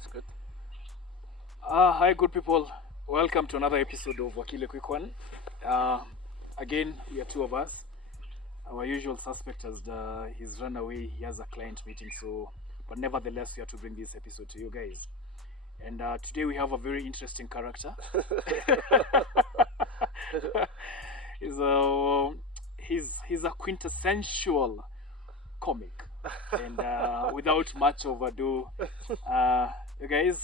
That's good. Hi, good people. Welcome to another episode of Wakile Quick One. Again, we are two of us. Our usual suspect has he's run away. He has a client meeting, but nevertheless, we have to bring this episode to you guys. And today we have a very interesting character. he's a he's a quintessential comic. And without much overdue, you guys.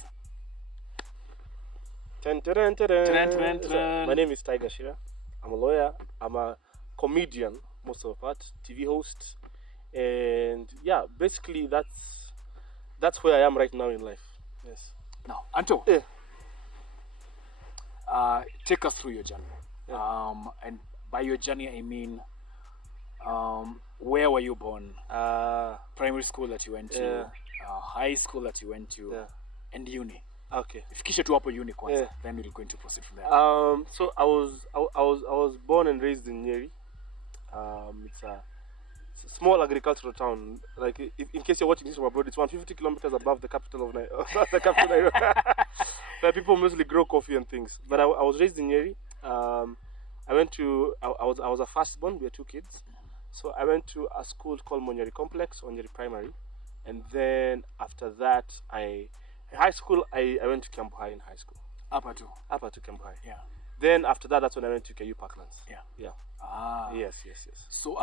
Dun, dun, dun, dun, dun. Dun, dun, dun. My name is Anthony Ngachira. I'm a lawyer. I'm a comedian, most of the part, TV host, and yeah, basically that's where I am right now in life. Yes. Now, Anto, Yeah. take us through your journey. Yeah. And by your journey, I mean, where were you born? Primary school that you went to, Yeah. high school that you went to, Yeah. and uni. Okay. Ifikishe tu hapo uni kwanza, Yeah. then we're going to proceed from there. So I was born and raised in Nyeri. It's a small agricultural town. Like, if, in case you're watching this from abroad, it's 150 kilometers above the capital of the capital Nairobi, where people mostly grow coffee and things. But I was raised in Nyeri. I was a firstborn. We are two kids, so I went to a school called Monyeri Complex or Nyeri Primary, and then after that, high school. I went to Camp High in high school. Upper two. Upper to Camp High. Yeah. Then after that, that's when I went to KU Parklands. Yeah. Yeah. Ah. Yes. So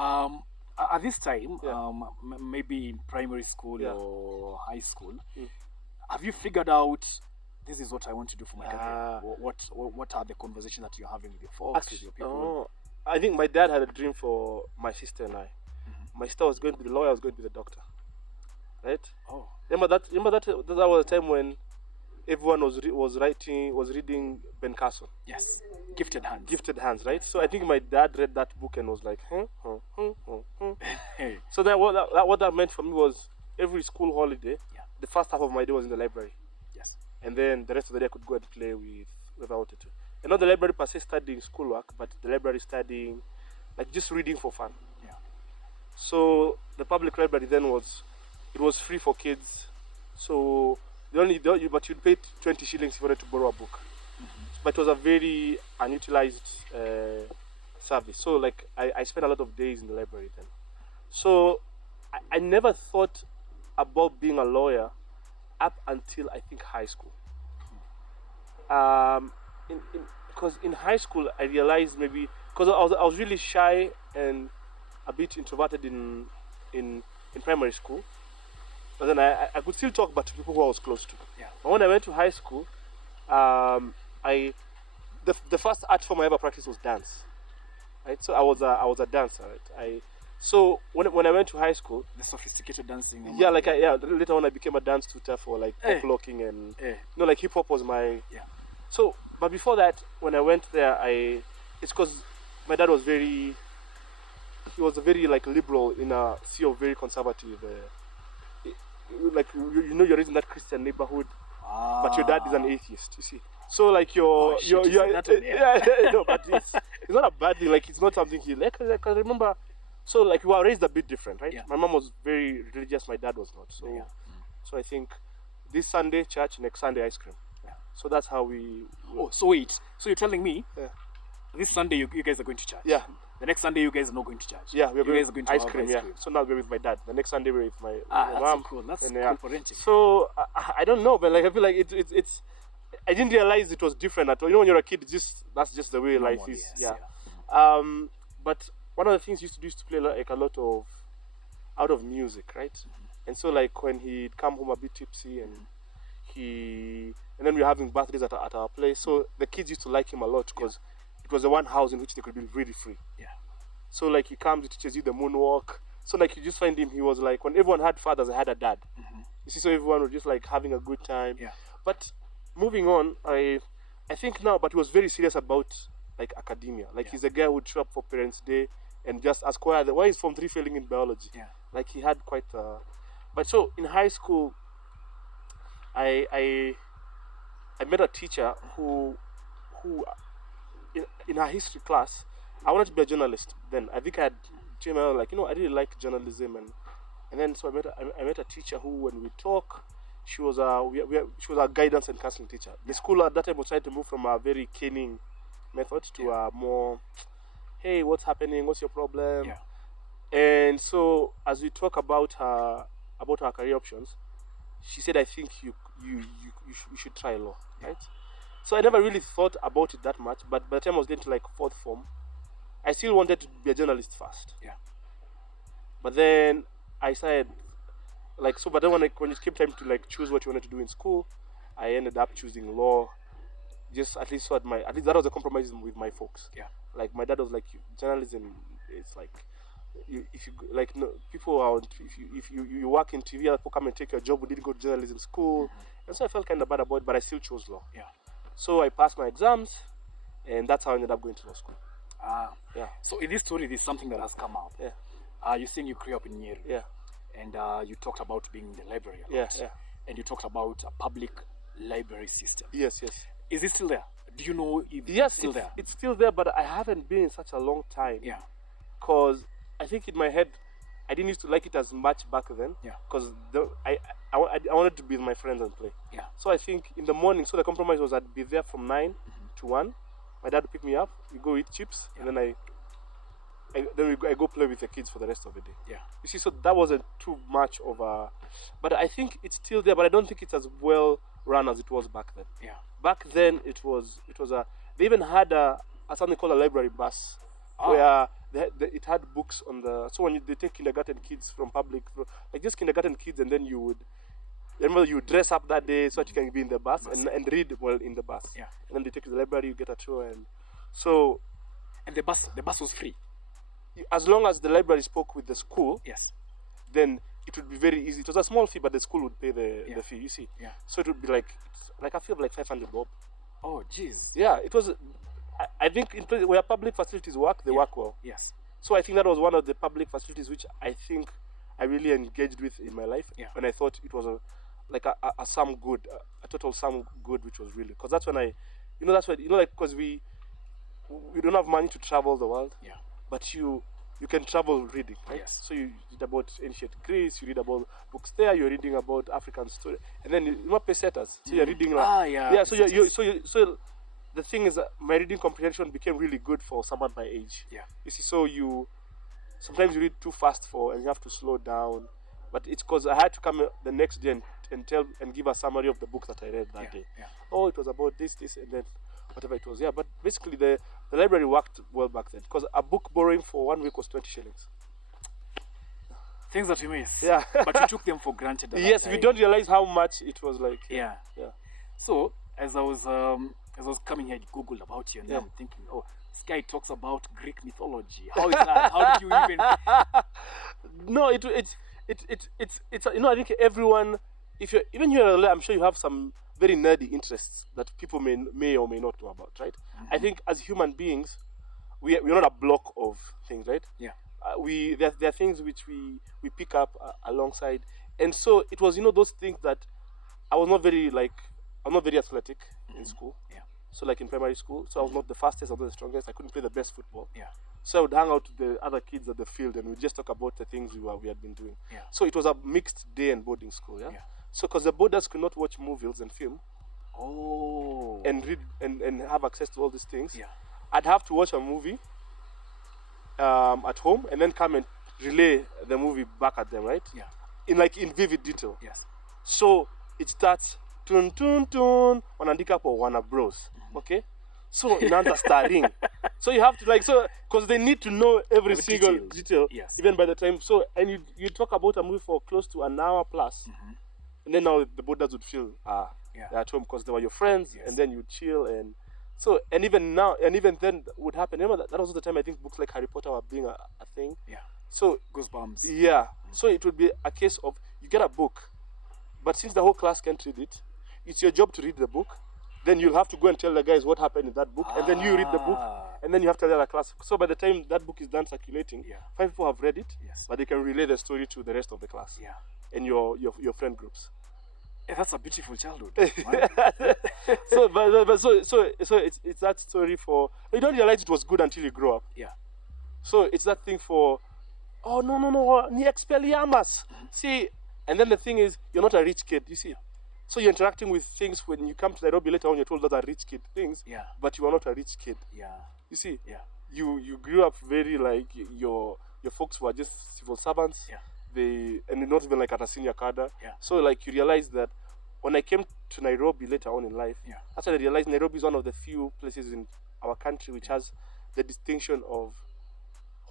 at this time, Yeah. maybe in primary school Yeah. or high school, Mm. have you figured out this is what I want to do for my career? Ah. What are the conversations that you're having with your folks, with your people? I think my dad had a dream for my sister and I. Mhm. My sister was going to be the lawyer. I was going to be the doctor. Right? Oh. Remember that was a time when everyone was reading Ben Carson, Yes, gifted hands. Gifted Hands, right? So I think my dad read that book and was like, Hey. So then what that meant for me was every school holiday, Yeah. the first half of my day was in the library, Yes. and then the rest of the day I could go and play with I wanted to. And not the library per se studying schoolwork, but the library studying, like just reading for fun. Yeah. So the public library then was free for kids. So but you'd pay 20 shillings if you wanted to borrow a book. Mm-hmm. But it was a very unutilized service. So like I spent a lot of days in the library then. So I never thought about being a lawyer up until I think high school. Because in high school I realized maybe because I was really shy and a bit introverted in primary school. But then I could still talk, but to people who I was close to. Yeah. But when I went to high school, the first art form I ever practiced was dance. Right, so I was a dancer. Right, so when I went to high school, The sophisticated dancing. yeah, later on I became a dance tutor for like pop locking and like hip hop was my. Yeah. So, but before that, when I went there, it's because my dad was very like liberal in a sea of very conservative. Like you're raised in that Christian neighborhood, but your dad is an atheist. You see, so like you're no, but it's not a bad thing. Like it's not something he like. I remember, so like we were raised a bit different, right? Yeah. My mom was very religious. My dad was not. So, Yeah. so I think this Sunday church, next Sunday ice cream. Yeah. So that's how we. Oh, so wait. So you're telling me Yeah. this Sunday you guys are going to church? Yeah. The next Sunday you guys are not going to church? Yeah, you guys are going to ice have cream. ice Yeah. cream. So now we're with my dad. The next Sunday we're with my That's mom. so cool. That's and, cool parenting. So I don't know, but like I feel like it's. I didn't realize it was different at all. You know, when you're a kid, that's just the way life Normal, is. yes, Yeah. But one of the things used to play like a lot of out of music, right? Mm-hmm. And so like when he'd come home a bit tipsy and then we were having birthdays at our place. So the kids used to like him a lot because it was the one house in which they could be really free. Yeah. So like he comes, he teaches you the moonwalk. So like you just find him, he was like when everyone had fathers, I had a dad. Mm-hmm. You see, so everyone was just like having a good time. Yeah. But moving on, I think now, but he was very serious about like academia. Like he's a guy who would show up for Parents' Day and just ask why is Form 3 failing in biology. Yeah. Like he had quite a. But so in high school, I met a teacher who in her history class, I wanted to be a journalist. Then I think I had told my like I really like journalism and then so I met a teacher who when we talk, she was she was a guidance and counseling teacher. The school at that time was trying to move from a very caning method to a more, hey, what's happening? What's your problem? Yeah. And so as we talk about her career options, she said, I think you should try law, right? So I never really thought about it that much, but by the time I was getting to like fourth form, I still wanted to be a journalist first. Yeah. But then I started but then when it came time to like choose what you wanted to do in school, I ended up choosing law. Just at least that was a compromise with my folks. Yeah. Like my dad was like, journalism is like, if you like, no, people are if you work in TV, other people come and take your job. We didn't go to journalism school, and so I felt kind of bad about it, but I still chose law. Yeah. So I passed my exams, and that's how I ended up going to law school. Yeah. So in this story, there's something that has come out. Yeah. You're saying you grew up in Nyeri. Yeah. And you talked about being in the library a lot. Yeah. Yeah. And you talked about a public library system. Yes. Yes. Is it still there? Do you know if Yes, it's still there? It's still there, but I haven't been in such a long time. Yeah. Because I think in my head, I didn't used to like it as much back then. Yeah. Because I wanted to be with my friends and play. Yeah. So I think in the morning, so the compromise was I'd be there from 9 to 1. My dad would pick me up, we go eat chips, and then I go play with the kids for the rest of the day. Yeah. You see, so that wasn't too much of a, but I think it's still there, but I don't think it's as well run as it was back then. Yeah. Back then it was they even had a something called a library bus, where it had books on the, so when they take kindergarten kids from public, like just kindergarten kids, and then you dress up that day so that you can be in the bus and read well in the bus. Yeah. And then they take you to the library, you get a tour, and so. And the bus was free. As long as the library spoke with the school, yes, then it would be very easy. It was a small fee, but the school would pay the fee. You see, so it would be like a fee of like 500 bob. Oh, jeez. Yeah, it was. I think in places where public facilities work, they work well. Yes. So I think that was one of the public facilities which I think I really engaged with in my life. Yeah. When I thought it was a some good, a total some good, which was really, because that's when because we don't have money to travel the world. Yeah. But you can travel reading, right? Yes. So you read about ancient Greece, you read about books there, you're reading about African story, and then you know pesetas. So you're reading So the thing is, my reading comprehension became really good for someone my age. Yeah. You see, so sometimes you read too fast and you have to slow down. But it's because I had to come the next day and give a summary of the book that I read that day. Yeah. Oh, it was about this, and then whatever it was. Yeah, but basically the library worked well back then, because a book borrowing for 1 week was 20 shillings. Things that you miss. Yeah. But you took them for granted. Yes, we don't realize how much it was like. Yeah. Yeah. So as I was coming here, I Googled about you, and I'm thinking, oh, this guy talks about Greek mythology. How is that? How did you even? No, it's I think everyone, if you're even here, I'm sure you have some very nerdy interests that people may or may not know about, right? I think as human beings, we're not a block of things, right? Yeah. There are things which we pick up alongside, and so it was those things that I'm not very athletic in school. Yeah. So like in primary school, so I was not the fastest, I was not the strongest. I couldn't play the best football. Yeah. So I would hang out with the other kids at the field, and we just talk about the things we had been doing. Yeah. So it was a mixed day and boarding school. Yeah. So because the boarders could not watch movies and film. Oh. And read and have access to all these things. Yeah. I'd have to watch a movie at home and then come and relay the movie back at them, right? Yeah. In vivid detail. Yes. So it starts tun tun tun wanaandika po wana bros. Okay? So inaanza starring. So you have to because they need to know every single detail. Yes. Even by the time. So and you talk about a movie for close to an hour plus. And then now the boarders would feel they're at home because they were your friends, and then you chill, and so and even then would happen. Remember that was the time I think books like Harry Potter were being a thing. Yeah. So Goosebumps. Yeah. So it would be a case of you get a book, but since the whole class can't read it, it's your job to read the book. Then you'll have to go and tell the guys what happened in that book, and then you read the book, and then you have to tell the class. So by the time that book is done circulating, 5 people have read it, but they can relay the story to the rest of the class. Yeah. And your friend groups. Yeah, that's a beautiful childhood. So it's that story for, you don't realize it was good until you grow up. Yeah. So it's that thing for, oh no, ni Expelliarmus. See, and then the thing is, you're not a rich kid. You see, So you're interacting with things when you come to Nairobi later on. You're told those are rich kid things, Yeah. but you are not a rich kid. Yeah. You see, Yeah. you grew up very like your folks were just civil servants. Yeah. And not even like at a senior cadre. Yeah. So like you realize that when I came to Nairobi later on in life, Yeah. that's when I realized Nairobi is one of the few places in our country which has the distinction of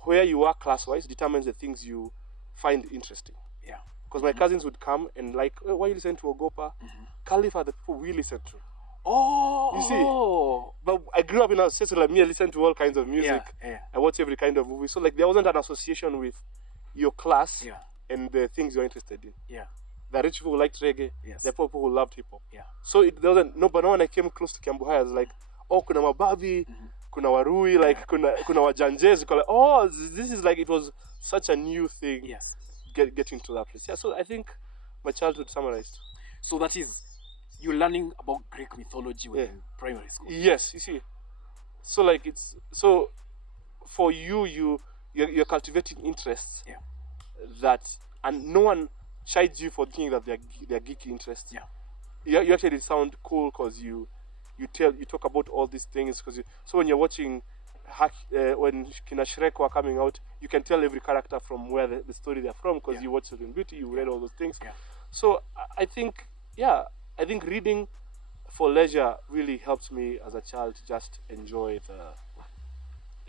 where you are class-wise determines the things you find interesting. Yeah. Because my cousins would come and like, oh, why you listen to Ogopa? Caliph are the people we listen to. Oh. You see? But I grew up in a state like me, I listen to all kinds of music. Yeah. I watch every kind of movie. So like there wasn't an association with your class Yeah. and the things you're interested in. Yeah. The rich people who liked reggae, Yes. the poor people who loved hip hop. Yeah. So it doesn't, no, but now when I came close to Kiambu High, I was like, oh, kuna mababi, kuna warui, like kuna wajanjes. Like, oh, this is like, it was such a new thing. Yes. Getting to that place. Yeah, so I think my childhood summarized. So that is, you're learning about Greek mythology when in primary school. Yes, you see. So like it's, so for you're cultivating interests that, and no one chides you for thinking that they're geeky interests. Yeah. You actually sound cool because you talk about all these things so when you're watching when Kina Shrek were coming out, you can tell every character from where the story they're from because you watch Sleeping Beauty, you read all those things. So I think reading for leisure really helped me as a child just enjoy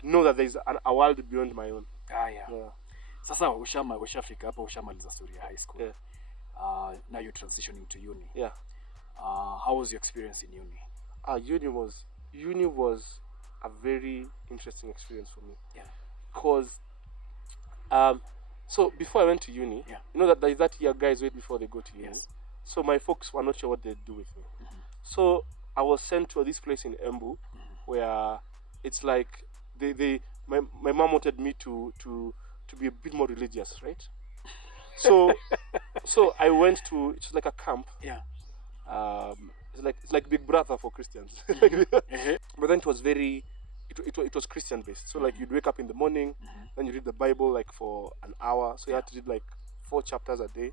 know that there's a world beyond my own. Sasa ushafika hapa, ushamaliza story ya high school. Now you're transitioning to uni. How was your experience in uni? Uni was a very interesting experience for me. Because so before I went to uni, you know that there is that year guys wait before they go to uni. So my folks were not sure what they'd do with me. So I was sent to this place in Embu where it's like my mom wanted me to be a bit more religious, right? So I went to, it's like a camp. It's like Big Brother for Christians. But then it was it was Christian based. So like you'd wake up in the morning, then you read the Bible like for an hour. So you had to read like 4 chapters a day.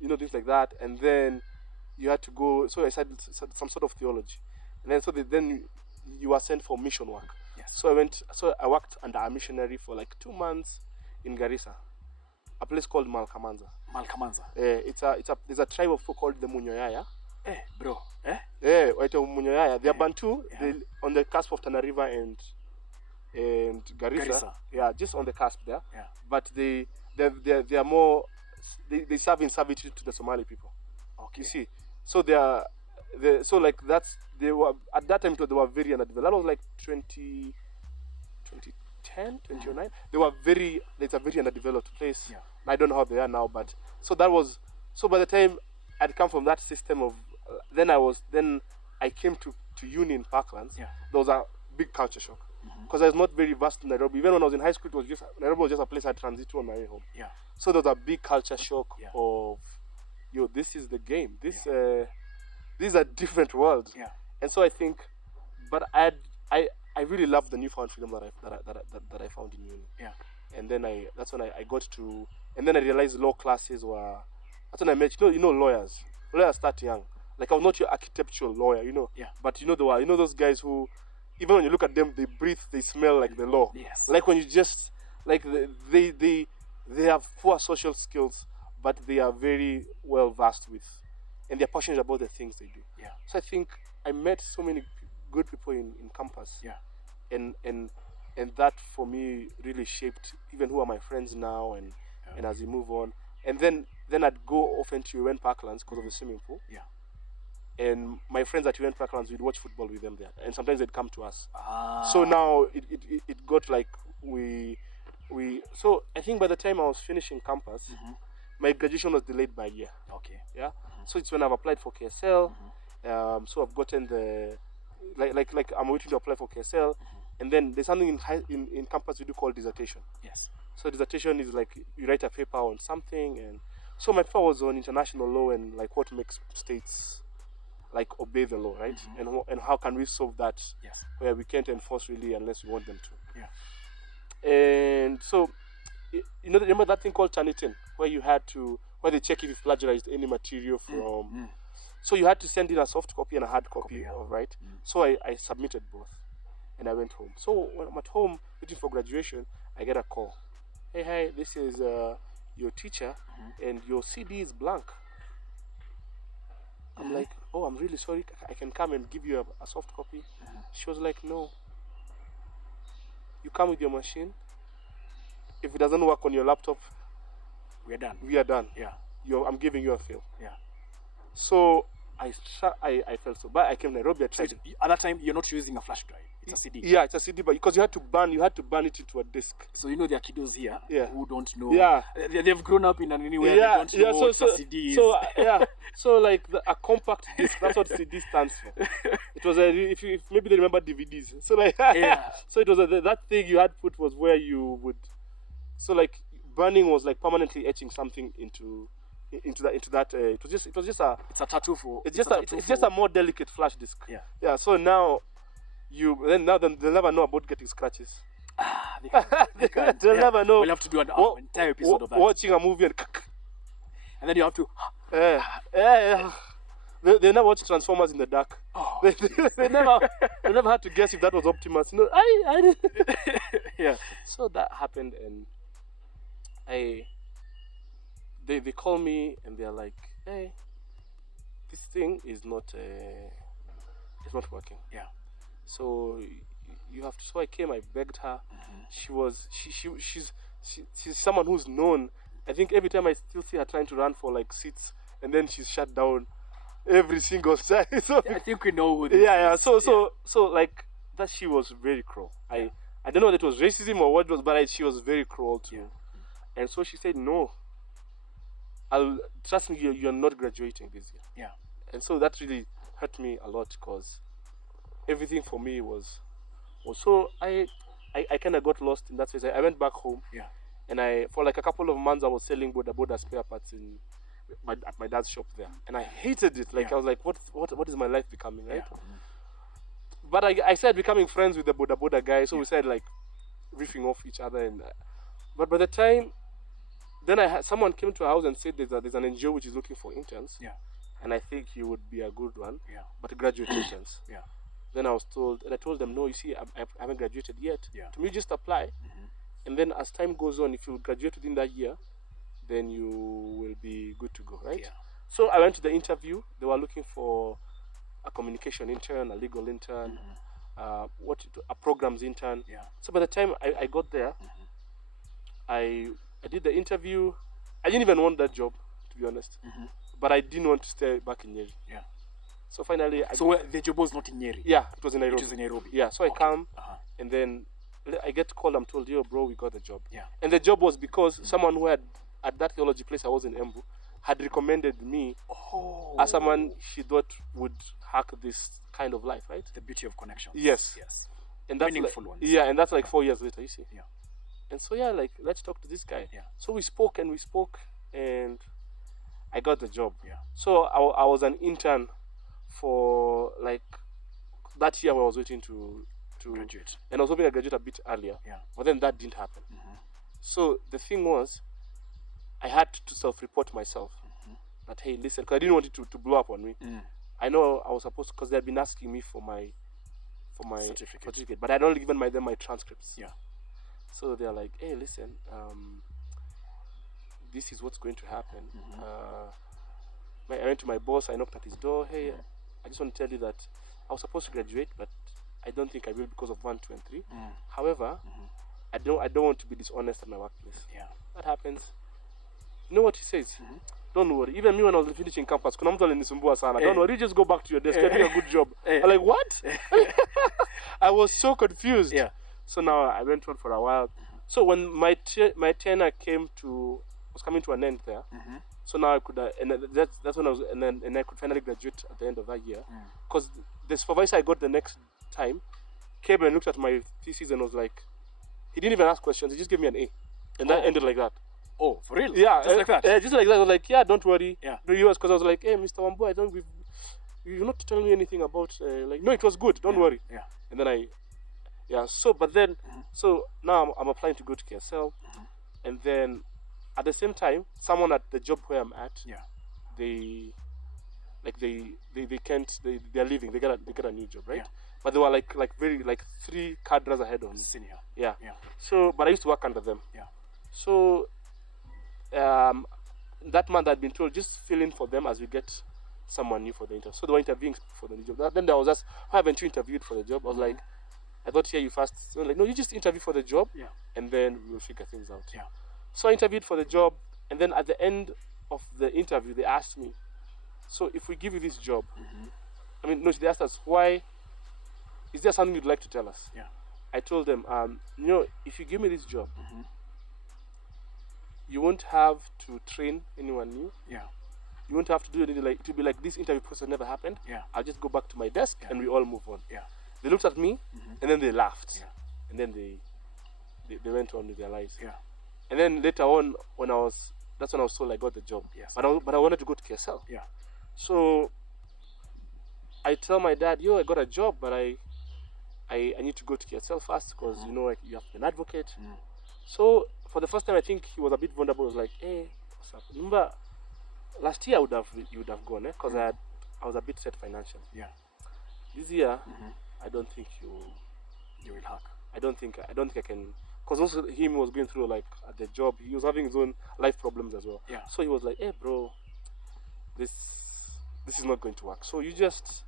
You know, things like that. And then you had to go, so I studied some sort of theology. And then then you were sent for mission work. So I worked under a missionary for like 2 months in Garissa, a place called Malkamanza. There's a tribe of people called the Munyoyaya. Bro. Munyoyaya. They are Bantu. They're on the cusp of Tana River and Garissa. Yeah, just on the cusp there. But they are more. They serve in servitude to the Somali people. You see, so they were at that time they were very underdeveloped. That was like 2010, 2009. It's a very underdeveloped place. I don't know how they are now, but so by the time I'd come from that system of then I came to uni in Parklands. There was a big culture shock because I was not very vast in Nairobi. Even when I was in high school, Nairobi was just a place I transited to on my way home. So there was a big culture shock of, this is the game. This is a different world. And so I think, but I really loved the newfound freedom that I found in uni. And then that's when I got to, and then I realized law classes were. That's when I met lawyers. Lawyers start young. Like I was not your architectural lawyer, but there were those guys who, even when you look at them, they breathe, they smell like the law. Like when you just like they have poor social skills, but they are very well versed with, and they're passionate about the things they do. So I think I met so many good people in campus. And that for me really shaped even who are my friends now and as we move on. And then I'd go often to UN Parklands because of the swimming pool. And my friends at UN Parklands, we'd watch football with them there, and sometimes they'd come to us. So now it got like so I think by the time I was finishing campus, my graduation was delayed by a year. So it's when I've applied for KSL. So I've gotten the like I'm waiting to apply for KSL, and then there's something in campus we do called dissertation. So dissertation is like you write a paper on something, and so my paper was on international law and like what makes states like obey the law, right? And how can we solve that where we can't enforce really unless we want them to. And so remember that thing called Turnitin where they check if you plagiarized any material from So you had to send in a soft copy and a hard copy, yeah. right? So I submitted both, and I went home. So when I'm at home waiting for graduation, I get a call. Hey, hi, this is your teacher, and your CD is blank. I'm like, oh, I'm really sorry. I can come and give you a soft copy. She was like, no. You come with your machine. If it doesn't work on your laptop, we're done. We are done. Yeah. I'm giving you a fail. Yeah. So I felt so bad. I came to Nairobi. I tried. So at that time, you're not using a flash drive. It's a CD. Yeah, it's a CD, but because you had to burn it into a disc. So there are kiddos here who don't know. Yeah. They've grown up in an anywhere. They don't know what a CD is. So so like a compact disc. That's what CD stands for. It was if maybe they remember DVDs. So like so it was that thing you had put was where you would. So like burning was like permanently etching something into that. It was just a. It's a tattoo for. It's just a more delicate flash disc. Yeah. Yeah. So now. They'll never know about getting scratches. They can't. They'll never know. We'll have to do an entire episode of that. Watching a movie and then you have to. They never watch Transformers in the dark. Oh. they never had to guess if that was Optimus. You know, I yeah. So that happened, and they call me and they're like, hey, this thing is not it's not working. Yeah. So you have to. So I came. I begged her. She's someone who's known. I think every time I still see her trying to run for like seats, and then she's shut down every single time. So I think we know who this is. So like that. She was very cruel. I don't know whether it was racism or what it was, but she was very cruel too. Yeah. And so she said, no. I'll trust me. You're not graduating this year. Yeah. And so that really hurt me a lot because. Everything for me was so I kind of got lost in that phase. I went back home, and for like a couple of months I was selling boda spare parts at my dad's shop there, and I hated it. Like I was like, what is my life becoming, right? Yeah. But I started becoming friends with the boda guy, so we started like riffing off each other, and but by the time then someone came to our house and said there's an NGO which is looking for interns, and I think you would be a good one, but graduate interns, Then I was told, and I told them, no, you see, I haven't graduated yet. Yeah. To me, just apply. And then as time goes on, if you graduate within that year, then you will be good to go, right? Yeah. So I went to the interview. They were looking for a communication intern, a legal intern, a programs intern. Yeah. So by the time I got there, I did the interview. I didn't even want that job, to be honest. But I didn't want to stay back in Nyeri. Yeah. So finally, the job was not in Nyeri. Yeah, it was in Nairobi. It was in Nairobi. Yeah, so I come, and then I get called. I'm told, yo, bro, we got the job. Yeah. And the job was because someone who had at that theology place I was in Embu had recommended me as someone she thought would hack this kind of life, right? The beauty of connections. Yes. Yes. And that's meaningful like, ones. Yeah, and that's like 4 years later, you see. Yeah. And so like let's talk to this guy. Yeah. So we spoke, and I got the job. Yeah. So I was an intern for like that year where I was waiting to graduate, and I was hoping I graduate a bit earlier. Yeah. But then that didn't happen. So the thing was, I had to self-report myself. That hey, listen, because I didn't want it to blow up on me. I know I was supposed to, because they had been asking me for my certificate, but I'd only given them my transcripts. Yeah. So they're like, hey, listen, this is what's going to happen. I went to my boss. I knocked at his door. Hey, I just want to tell you that I was supposed to graduate, but I don't think I will because of 1, 2, and 3. However, I don't want to be dishonest at my workplace. Yeah. That happens. You know what he says? Don't worry. Even me when I was finishing campus, kuna mtu alinisumbua sana. Don't worry, just go back to your desk. You're doing a good job. I'm like, what? I was so confused. Yeah. So now I went on for a while. So when my tenure was coming to an end there. So now I could, and that's when I could finally graduate at the end of that year. Because the supervisor I got the next time came and looked at my thesis and was like, he didn't even ask questions. He just gave me an A, and that ended like that. Oh, for real? Yeah, just like that. Just like that. I was like, yeah, don't worry. Yeah. Do yours, because I was like, hey, Mr. Wambu, you're not telling me anything about like, no, it was good. Don't worry. Yeah. And then So, but then, so now I'm applying to go to KSL, and then at the same time, someone at the job where I'm at, they they can't they're leaving. They get a new job, right? Yeah. But they were like very like 3 cadres ahead of me. Senior. Yeah. Yeah. So, but I used to work under them. Yeah. So, that month I'd been told just fill in for them as we get someone new for the interview. So they were interviewing for the new job. Then there was just, why haven't you interviewed for the job? I was like, I thought here you first. So like, no, you just interview for the job, Yeah. and then we'll figure things out. Yeah. So I interviewed for the job, and then at the end of the interview, they asked me, so if we give you this job, I mean, no, they asked us, why, is there something you'd like to tell us? Yeah. I told them, you know, if you give me this job, you won't have to train anyone new. Yeah. You won't have to do anything, like, to be like, this interview process never happened. Yeah. I'll just go back to my desk and we all move on. Yeah. They looked at me and then they laughed. Yeah. And then they went on with their lives. Yeah. And then later on, that's when I was told I got the job. Yes. But I wanted to go to KSL. Yeah. So I tell my dad, yo, I got a job, but I need to go to KSL first because, you know, like, you have to be an advocate. So for the first time, I think he was a bit vulnerable. He was like, hey, what's up? Remember, last year you would have gone, because I was a bit set financially. Yeah. This year, I don't think you will hack. I don't think I can, because also him was going through, like, at the job, he was having his own life problems as well. Yeah. So he was like, hey bro, this is not going to work. So you just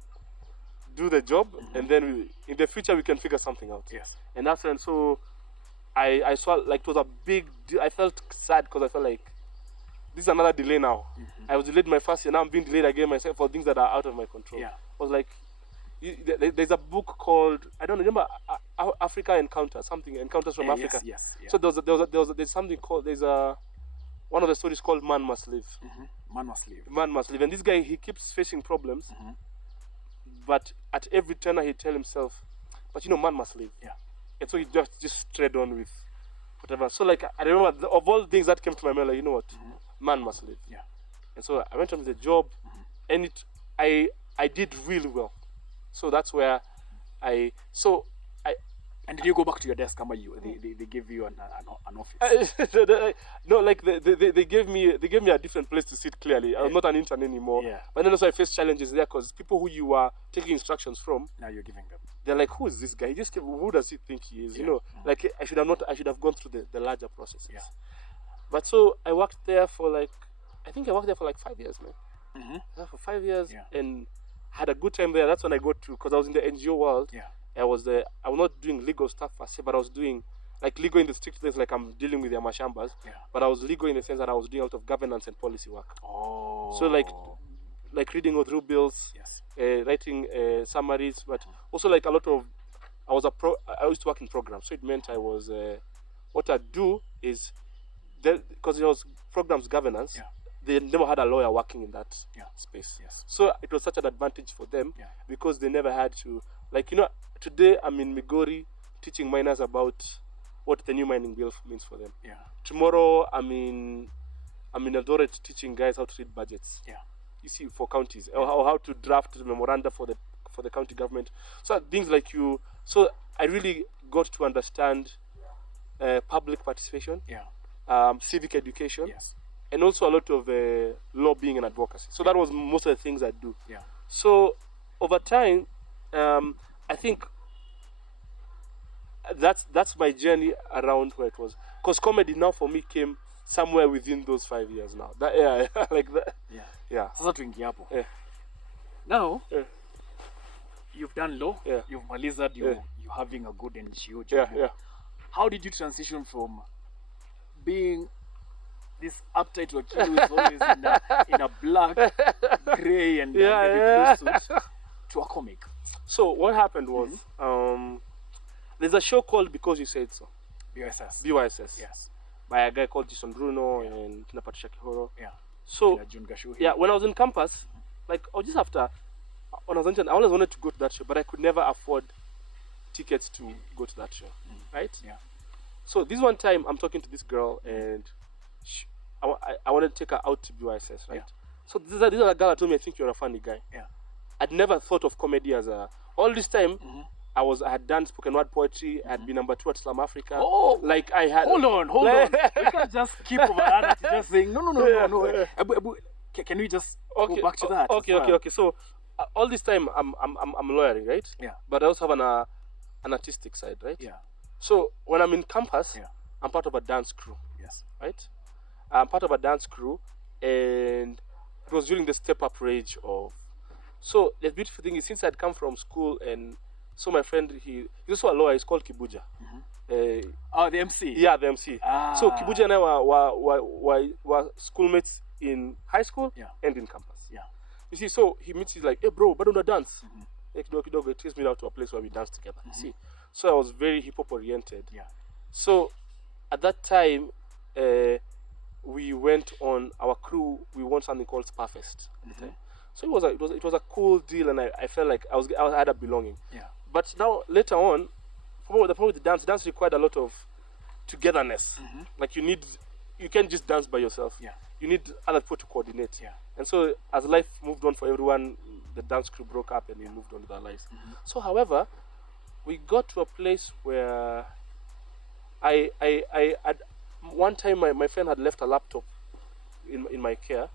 do the job, and then in the future we can figure something out. Yes. And that's when, so I saw, like, it was a big deal. I felt sad because I felt like this is another delay now. I was delayed my first year, now I'm being delayed again myself for things that are out of my control. Yeah. I was like, there's a book called, I don't remember, Africa Encounters from Africa. Yes. So there's something called, one of the stories called Man Must Live. Man must live. Man must live. And this guy, he keeps facing problems, but at every turn he tell himself, but you know, man must live. Yeah. And so he just tread on with whatever. So, like, I remember of all things that came to my mind, like, you know what, man must live. Yeah. And so I went on with the job, and I did really well. So that's where And did you go back to your desk? They gave you an office. No, like they gave me a different place to sit. Clearly, I'm not an intern anymore. Yeah. But then also I faced challenges there because people who you are taking instructions from, Now you're giving them. they're like, who is this guy? Who does he think he is? You know, like I should have gone through the larger processes. Yeah. But so I worked there for like 5 years, man. For 5 years, and had a good time there. That's when I got to, because I was in the NGO world. Yeah. I was not doing legal stuff per se, but I was doing like legal in the strict sense, like I'm dealing with the mashambas. Yeah. But I was legal in the sense that I was doing a lot of governance and policy work. Oh. So like reading through bills, Yes. Writing summaries, but also like a lot of, I used to work in programs. So it meant I was, what I do is, because it was programs governance, they never had a lawyer working in that space. Yes. So it was such an advantage for them, because they never had to, like, you know, today I'm in Migori teaching miners about what the new mining bill means for them. Yeah. Tomorrow I'm in Eldoret teaching guys how to read budgets. Yeah. You see, for counties, or how to draft the memoranda for the county government. So things like so I really got to understand public participation, civic education, and also a lot of lobbying and advocacy. So that was most of the things I do. Yeah. So over time, I think that's my journey around where it was. Because comedy now for me came somewhere within those 5 years now. Like that. Yeah. Yeah. Sasa tuingie hapo. Yeah. Now, you've done law. Yeah. You've malized. You're having a good NGO job. Yeah. How did you transition from being this uptight Wakili who is always in a black, grey, and navy blue suit to a comic? So what happened was, there's a show called Because You Said So. BYSS. Yes. By a guy called Jason Bruno and Tina Patricia Kihoro. Yeah. So June Gashuhi. yeah, when I was in campus, like, or just after, when I was in, I always wanted to go to that show, but I could never afford tickets to go to that show, right? Yeah. So this one time, I'm talking to this girl, and I wanted to take her out to BYSS, right? Yeah. So this is a girl that told me, I think you're a funny guy. Yeah. I'd never thought of comedy as all this time. I had done spoken word poetry. I had been number 2 at Slam Africa. Oh, like I had. Hold on. We can't just keep over that. Just saying no. Can we just Okay, go back to that? okay, as well? okay. So all this time I'm lawyering, right? Yeah. But I also have an artistic side, right? Yeah. So when I'm in campus, Yeah. I'm part of a dance crew, Yes. right? I'm part of a dance crew, and it was during the step up rage of. So the beautiful thing is, since I'd come from school, and so my friend, he's also a lawyer. He's called Kibuja. Oh, the MC. Yeah, the MC. Ah. So Kibuja and I were schoolmates in high school and in campus. Yeah. You see, so he meets, he's like, hey bro, but don't dance. He takes me out to a place where we dance together. You see, so I was very hip hop oriented. Yeah. So at that time, we went on our crew. We won something called Sparfest. So it was a cool deal, and I felt like I had a belonging. Yeah. But now later on, the problem with the dance required a lot of togetherness. Like you can't just dance by yourself. Yeah. You need other people to coordinate. Yeah. And so as life moved on for everyone, the dance crew broke up and we moved on with our lives. So however, we got to a place where I at one time my friend had left a laptop in my care,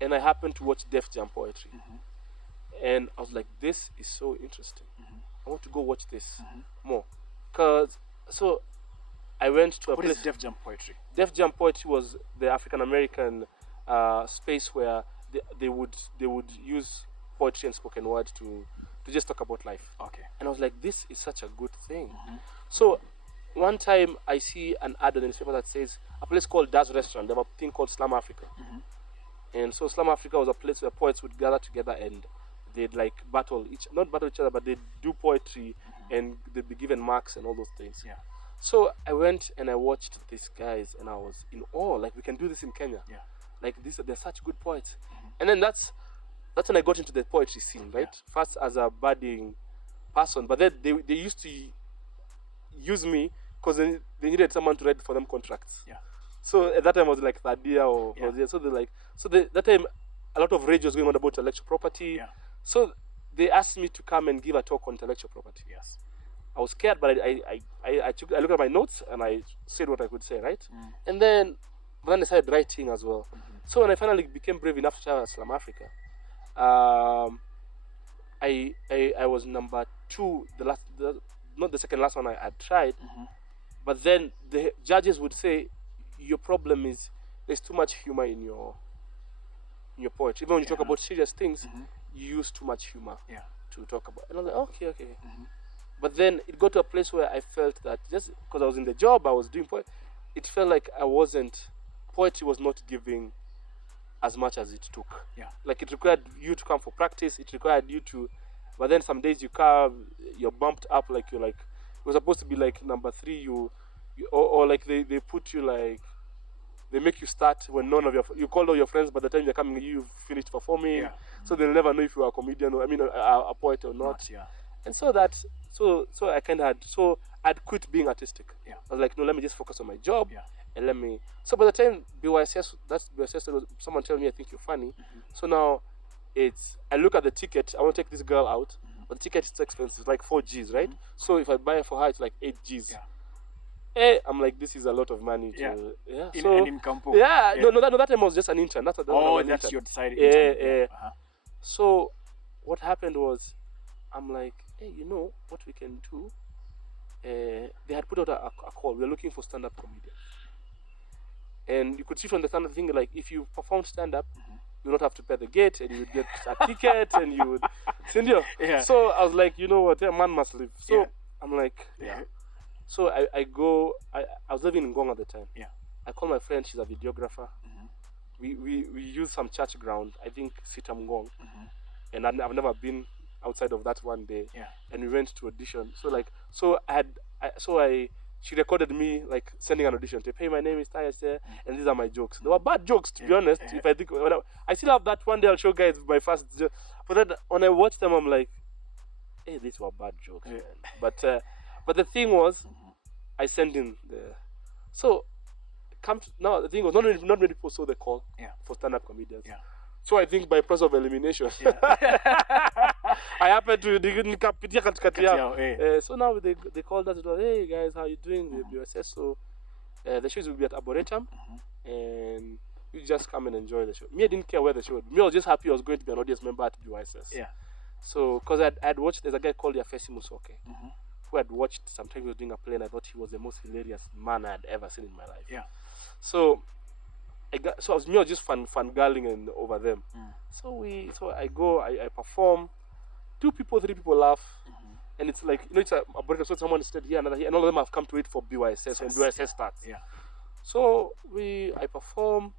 and I happened to watch Def Jam poetry. And I was like, this is so interesting. I want to go watch this more. So I went to a place. What is Def Jam poetry? Def Jam poetry was the African American space where they would use poetry and spoken word to just talk about life. Okay. And I was like, this is such a good thing. So one time I see an ad in the newspaper that says a place called Daz Restaurant. They have a thing called Slum Africa. And so Slum Africa was a place where poets would gather together and they'd like not battle each other, but they'd do poetry and they'd be given marks and all those things. Yeah. So I went and I watched these guys and I was in awe. Like, we can do this in Kenya. Yeah. Like, they're such good poets. And then that's when I got into the poetry scene, right? First as a budding person, but then they used to use me because they needed someone to write for them contracts. Yeah. So at that time I was like third year or so that time a lot of rage was going on about intellectual property. Yeah. So they asked me to come and give a talk on intellectual property. Yes. I was scared, but I looked at my notes and I said what I could say, right? And then I started writing as well. So when I finally became brave enough to travel Slum Africa, I was number 2, not the second last one I had tried. But then the judges would say, your problem is there's too much humor in your poetry. Even when you talk about serious things, you use too much humor to talk about. And I was like, okay. But then it got to a place where I felt that just because I was in the job, I was doing poetry, it felt like poetry was not giving as much as it took. Yeah. Like, it required you to come for practice, it required you to, but then some days you're bumped up, like you're like, it was supposed to be like number 3, or like they put you like, they make you start when you call all your friends, by the time you're coming, you've finished performing. Yeah. So they'll never know if you're a comedian or, a poet or not. Yeah. And so I kind of I'd quit being artistic. Yeah. I was like, no, let me just focus on my job. Yeah. And so by the time BYSS, someone telling me, I think you're funny. So now I look at the ticket, I want to take this girl out, but the ticket is too expensive, it's like 4 G's, right? So if I buy it for her, it's like 8 G's. Yeah. I'm like, this is a lot of money to in Campo. Yeah. No, that time I was just an intern. That's your side intern. So what happened was, I'm like, hey, you know what we can do? They had put out a call. We're looking for stand-up comedians. And you could see from the stand-up thing, like, if you perform stand-up, you would not have to pay the gate, and you would get a ticket, and you would send you. Yeah. So I was like, you know what, a man must live. So I'm like, So I was living in Ngong at the time. Yeah. I call my friend, she's a videographer. We used some church ground, I think Sitam Ngong. And I've never been outside of that one day. Yeah. And we went to audition. She recorded me like sending an audition tape. Hey, my name is Tyus there, and these are my jokes. They were bad jokes, to be honest. If I think, I still have that one day. I'll show guys my first joke. But then when I watch them, I'm like, hey, these were bad jokes, man. But the thing was, I sent in now the thing was, not many people saw the call for stand-up comedians. Yeah. So I think by process of elimination, I happened to so now they called us. Hey guys, how you doing? So the shows will be at Arboretum, and You just come and enjoy the show. Me, I didn't care where the show would be. Me, I was just happy I was going to be an audience member at BYSS. Yeah. So, because I'd watched, there's a guy called Yafesi Musoke, who I'd watched sometime he was doing a play, and I thought he was the most hilarious man I had ever seen in my life. Yeah. So, I was just fun girling and over them. So I go, I perform. 2 people, 3 people laugh, and it's like, it's a break. So someone stood here, another here, and all of them have come to wait for BYSS when BYSS starts. Yeah. So I perform,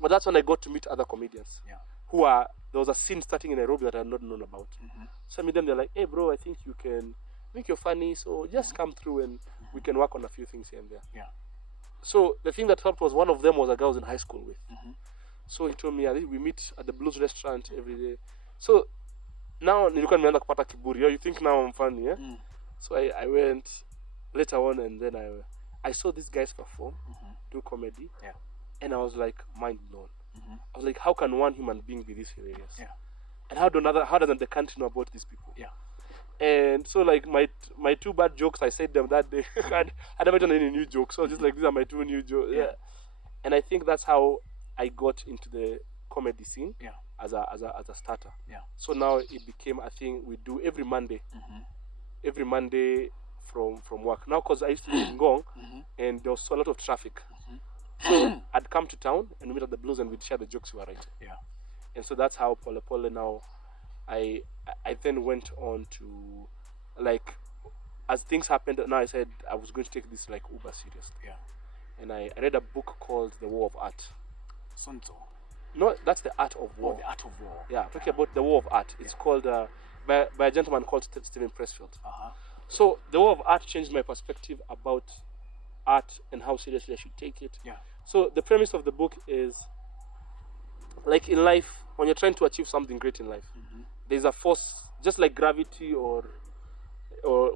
but that's when I got to meet other comedians. Yeah. There was a scene starting in Nairobi that I had not known about. So I meet them, they're like, hey bro, I think you're funny, so just come through and we can work on a few things here and there. Yeah. So the thing that helped was one of them was a guy I was in high school with. So he told me, I think we meet at the Blues restaurant every day. So now nilikuwa nimeanza kupata kiburi. You think now I'm funny, yeah? So I went later on, and then I saw these guys perform, do comedy, and I was like mind blown. I was like, how can one human being be this hilarious? Yeah. And how doesn't the country know about these people? Yeah. And so like my 2 bad jokes, I said them that day. I never done any new jokes, so just like, these are my 2 new jokes. Yeah. And I think that's how I got into the comedy scene. Yeah. As a starter. Yeah. So now it became a thing we do every Monday. Every Monday from work. Now, because I used to live in Ngong, and there was so a lot of traffic. So I'd come to town and meet at the Blues, and we'd share the jokes we were writing. Yeah. And so that's how Pole Pole now. I then went on to, like, as things happened. Now I said I was going to take this like uber seriously. Yeah. And I read a book called The War of Art. Sun Tzu. No, that's The Art of War. Oh, The Art of War. Yeah, talking about The War of Art. It's called by a gentleman called Stephen Pressfield. So The War of Art changed my perspective about art and how seriously I should take it. Yeah. So the premise of the book is, like in life, when you're trying to achieve something great in life, there's a force, just like gravity or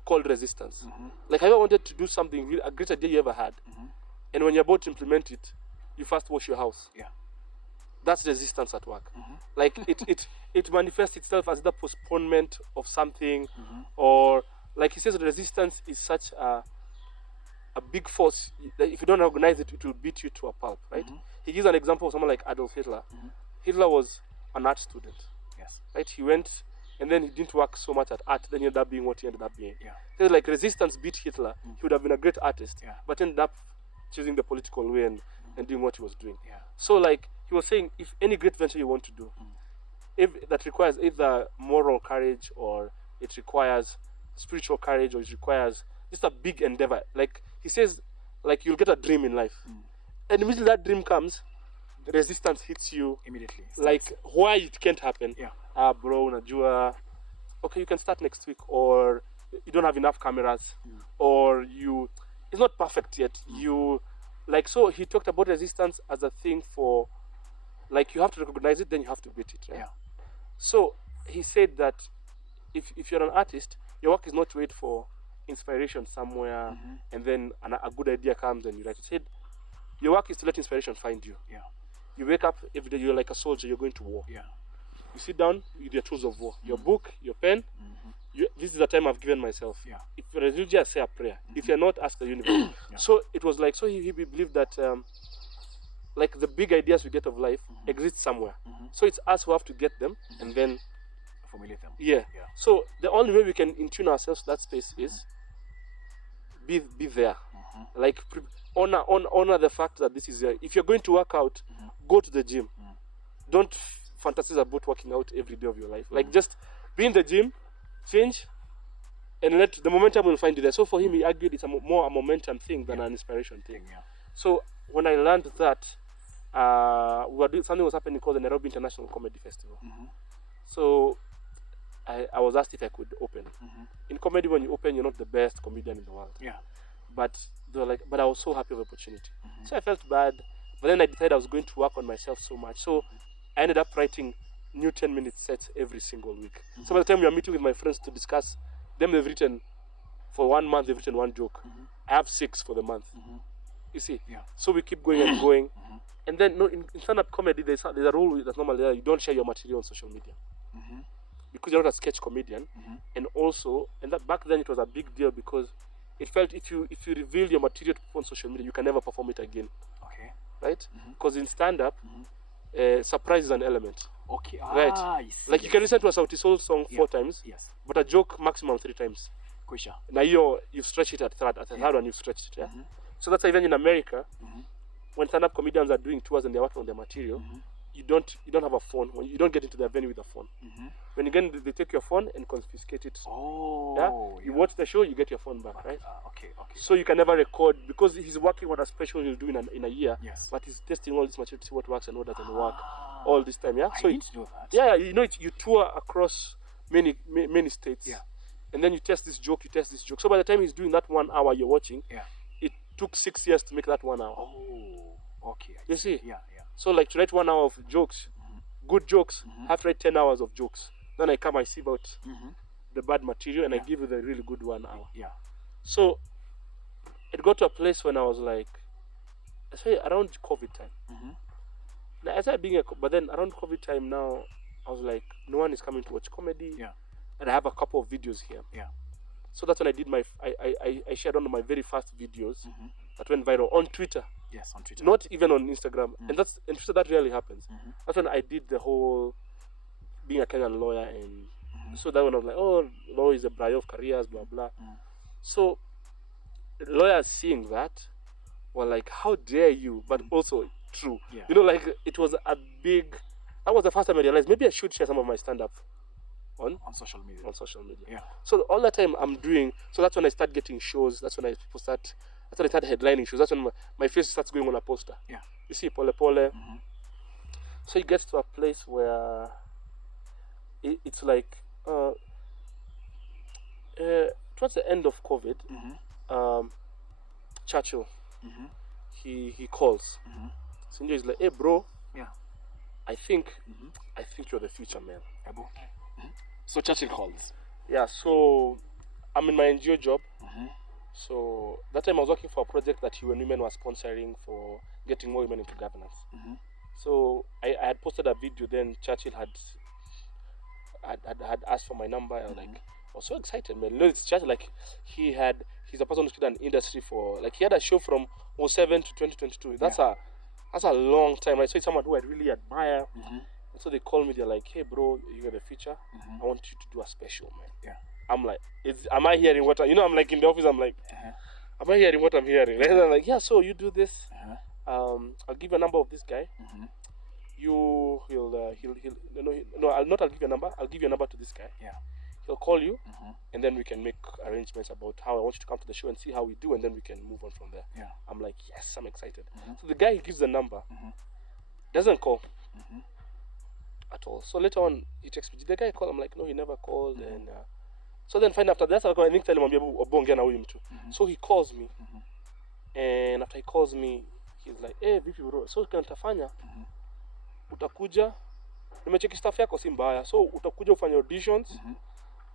called resistance. Like, have you ever wanted to do something, a great idea you ever had, and when you're about to implement it, you first wash your house? Yeah. That's resistance at work. Like it manifests itself as the postponement of something, or like he says, resistance is such a big force that if you don't organize it, it will beat you to a pulp, right? He gives an example of someone like Adolf Hitler. Hitler was an art student. Yes. Right? He went, and then he didn't work so much at art, then he ended up being what he ended up being. Yeah. So like resistance beat Hitler. He would have been a great artist, Yeah. but ended up choosing the political way and doing what he was doing. Yeah. So like he was saying, if any great venture you want to do, if that requires either moral courage, or it requires spiritual courage, or it requires just a big endeavor. Like he says, like you'll get a dream in life, and immediately that dream comes, the resistance hits you Immediately. like why it can't happen. Yeah. Bro, najua, okay, you can start next week, or you don't have enough cameras, or it's not perfect yet. You, like, so he talked about resistance as a thing for, like, you have to recognize it, then you have to beat it, right? Yeah. So he said that if you're an artist, your work is not to wait for inspiration somewhere, and then a good idea comes and you write it. He said your work is to let inspiration find you. Yeah. You wake up every day, you're like a soldier, you're going to war. Yeah. You sit down with your tools of war, your book, your pen. This is the time I've given myself. Yeah. If you're religious, say a prayer. If you're not, ask the universe. So it was like, so he believed that like the big ideas we get of life exist somewhere. So it's us who have to get them and then formulate them. Yeah. So the only way we can in-tune ourselves to that space is be there. Like honor the fact that this is there. If you're going to work out, go to the gym. Don't fantasize about working out every day of your life. Like just be in the gym, change, and let the momentum will find you there. So for him, he argued it's more a momentum thing than an inspiration thing. Yeah. So when I learned that, we were doing something was happening called the Nairobi International Comedy Festival. So I was asked if I could open. In comedy, when you open, you're not the best comedian in the world. Yeah. But they were like, but I was so happy of the opportunity. So I felt bad, but then I decided I was going to work on myself so much. So I ended up writing new 10-minute sets every single week. So by the time we are meeting with my friends to discuss, them they've written, for 1 month they've written 1 joke. I have 6 for the month. You see? Yeah. So we keep going and going. And then no, in stand-up comedy, there's a rule that's normally there. You don't share your material on social media. Because you're not a sketch comedian. And also, and that back then it was a big deal because it felt if you reveal your material on social media, you can never perform it again. Okay. right? Because in stand-up, surprise is an element. Okay. Right. I see, Like you can listen to a Sauti Sol song 4 times, Yes. but a joke maximum 3 times. Kwisha. Now you've stretched it at third one you've stretched it, yeah? So that's why even in America, when stand-up comedians are doing tours and they're working on their material, you don't have a phone. You don't get into their venue with a phone. When you get in, they take your phone and confiscate it. Oh. Yeah? You watch the show, you get your phone back, right? Okay. So you can never record because he's working on a special he'll do in a year. Yes. But he's testing all this material to see what works and what doesn't work all this time. Yeah. I So didn't know that. yeah, you tour across many states. Yeah. And then you test this joke. So by the time he's doing that 1 hour you're watching, it took 6 years to make that 1 hour. Oh. Okay. You see? Yeah. So like to write 1 hour of jokes, good jokes, I have to write 10 hours of jokes. Then I sieve out the bad material and I give you the really good 1 hour. Yeah. So it got to a place when I was like, I say around COVID time. Now, I started being but then around COVID time now, I was like, no one is coming to watch comedy. Yeah. And I have a couple of videos here. Yeah. So that's when I did I shared one of my very first videos that went viral on Twitter. Yes, on Twitter. Not even on Instagram. And Twitter that rarely happens. That's when I did the whole being a Kenyan lawyer and so that when I was like, oh, law is a braille of careers, blah blah. So lawyers seeing that were like, how dare you? But also true. Yeah. You know, like it was a big. That was the first time I realized maybe I should share some of my stand-up on social media. On social media. Yeah. So all the time I'm doing. So that's when I start getting shows. That's when people start. That's when I start headlining shows. That's when my face starts going on a poster. Yeah. You see, pole. So it gets to a place where it's like towards the end of COVID, Churchill, he calls. So he's like, hey bro, I think you're the future, man. So Churchill calls. Yeah, so I'm in my NGO job. So that time I was working for a project that UN Women were sponsoring for getting more women into governance. So I had posted a video then. Churchill had asked for my number. I was like, I was so excited, man. You know, it's Churchill, like he's a person who's done an industry for, like he had a show from 2007 to 2022. That's a long time, right? So it's someone who I really admire. And so they call me, they're like, hey bro, you're the future. I want you to do a special, man. Yeah. I'm like, am I hearing what I'm like in the office, I'm like, am I hearing what I'm hearing? Right? I'm like, yeah, so you do this. I'll give you a number of this guy. I'll give you a number. I'll give you a number to this guy. Yeah. He'll call you, and then we can make arrangements about how I want you to come to the show and see how we do, and then we can move on from there. Yeah. I'm like, yes, I'm excited. So the guy gives the number, doesn't call at all. So later on, he texts me, did the guy call? I'm like, no, he never called. And so then finally after that, I think tell him, so he calls me, and after he calls me, he's like, hey, vipi bro, so kinatafanya utakuja, nimecheki staff yako si mbaya, so utakuja ufanye auditions,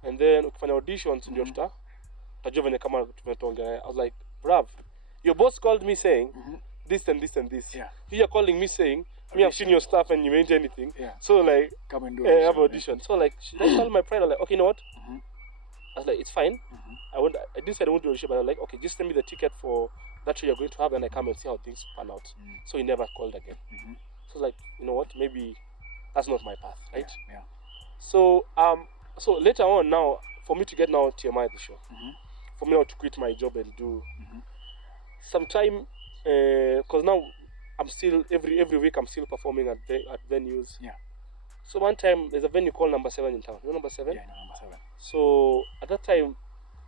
and then ukifanya auditions ndio tutajua venye kama tumetonga. I was like, bruv, your boss called me saying this and this and this. Yeah. You're calling me saying, me, I've seen your stuff and you ain't anything. Yeah. So like, come and do have audition. So like, should I tell my friend? I'm like, okay, you know what? I was like, it's fine. I didn't say I won't do audition, but I was like, okay, just send me the ticket for that show you're going to have, and I come and see how things pan out. So he never called again. So like, you know what? Maybe that's not my path, right? Yeah. So so later on now, for me to get now TMI the show, for me now to quit my job and do sometime, because now I'm still every week I'm still performing at venues. Yeah. So one time there's a venue called Number 7 in town. You know Number 7? Yeah, no, Number 7. So at that time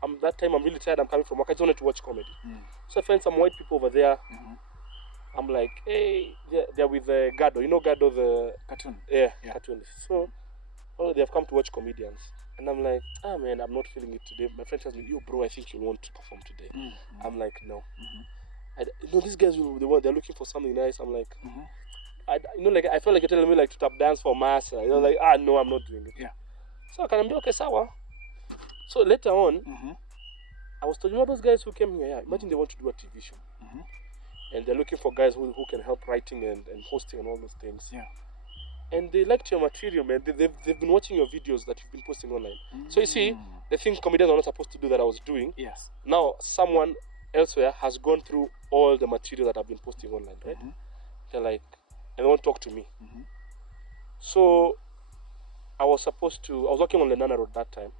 I'm really tired. I'm coming from work. I just wanted to watch comedy. So I find some white people over there. I'm like, hey, they're with Gado. You know Gado, the cartoon. Yeah, cartoonist. So they've come to watch comedians. And I'm like, man, I'm not feeling it today. My friend tells me, yo bro, I think you want to perform today. I'm like, no. These guys they're looking for something nice. I'm like, like I felt like you're telling me like to tap dance for massa. You know, like no, I'm not doing it. Yeah. So I can be okay, sawa. So later on, I was told, you know those guys who came here, imagine they want to do a TV show. And they're looking for guys who can help writing and hosting and all those things. Yeah. And they liked your material, man. They've been watching your videos that you've been posting online. So you see, the thing comedians are not supposed to do that I was doing. Yes. Now someone elsewhere has gone through all the material that I've been posting online, right? They're like, and they won't talk to me. So I was working on Lenana Road that time.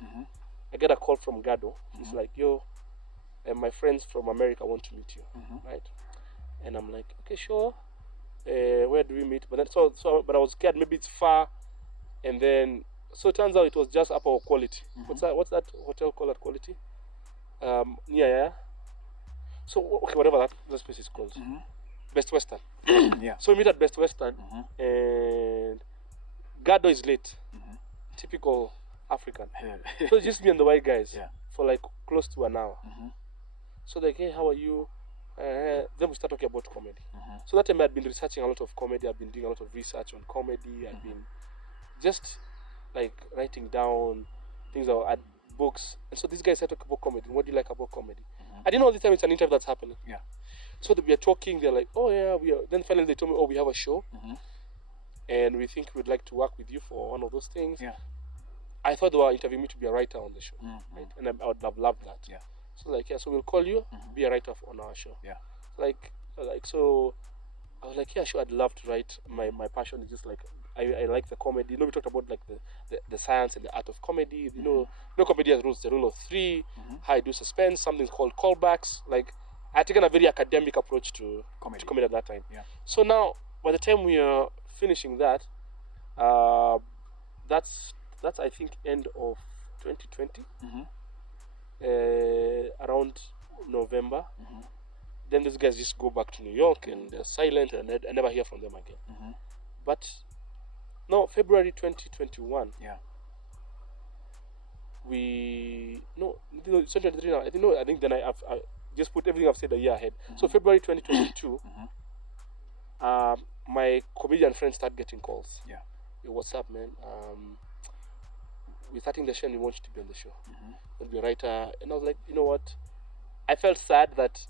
I get a call from Gado. He's like, yo, my friends from America want to meet you, right? And I'm like, okay, sure. Where do we meet? But then, but I was scared. Maybe it's far. And then, so it turns out it was just up our Quality. What's that hotel called at Quality? Yeah. So okay, whatever that place is called. Best Western. Yeah. So we meet at Best Western, and Gado is late. Typical African. So it's just me and the white guys for like close to an hour. So like, hey, how are you? Then we start talking about comedy. So that time I'd been researching a lot of comedy. I've been doing a lot of research on comedy. I've been just like writing down things or books. And so these guys started talking about comedy. What do you like about comedy? I didn't know all the time it's an interview that's happening. Yeah. So we are talking. They're like, oh yeah, we are. Then finally they told me, oh, we have a show, and we think we'd like to work with you for one of those things. Yeah. I thought they were interviewing me to be a writer on the show, right? And I would have loved that. Yeah. So like, yeah, so we'll call you, be a writer on our show. Yeah. Like so, I was like, yeah, sure, I'd love to write. My passion is just like, I like the comedy. You know, we talked about like the science and the art of comedy. You know, comedy has rules. The rule of three, how I do suspense, something called callbacks. Like, I taken a very academic approach to comedy at that time. Yeah. So now, by the time we are finishing that, that's I think end of 2020. Around November. Then these guys just go back to New York and they're silent, and I never hear from them again. But no, February 2021. Yeah. It's 2023 now. I think then I just put everything I've said a year ahead. So February 2022, my comedian friends start getting calls. Yeah. Yo, what's up, man? We're starting the show and we want you to be on the show. And be a writer. And I was like, you know what? I felt sad that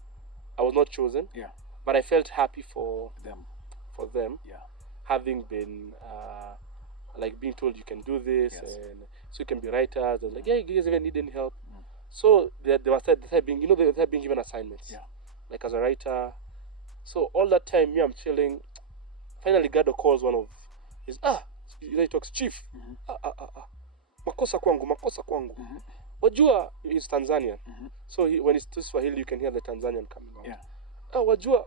I was not chosen. Yeah. But I felt happy for them. Yeah. Having been like being told you can do this, and so you can be writers. And like, yeah, you guys even need any help. So they started being, they started being given assignments. Yeah. Like as a writer. So all that time, me, I'm chilling. Finally, Gado calls one of his he talks, chief. Makosa kwangu. Wajua, he's Tanzanian. So when he speaks Swahili, you can hear the Tanzanian coming out. Yeah. Wajua,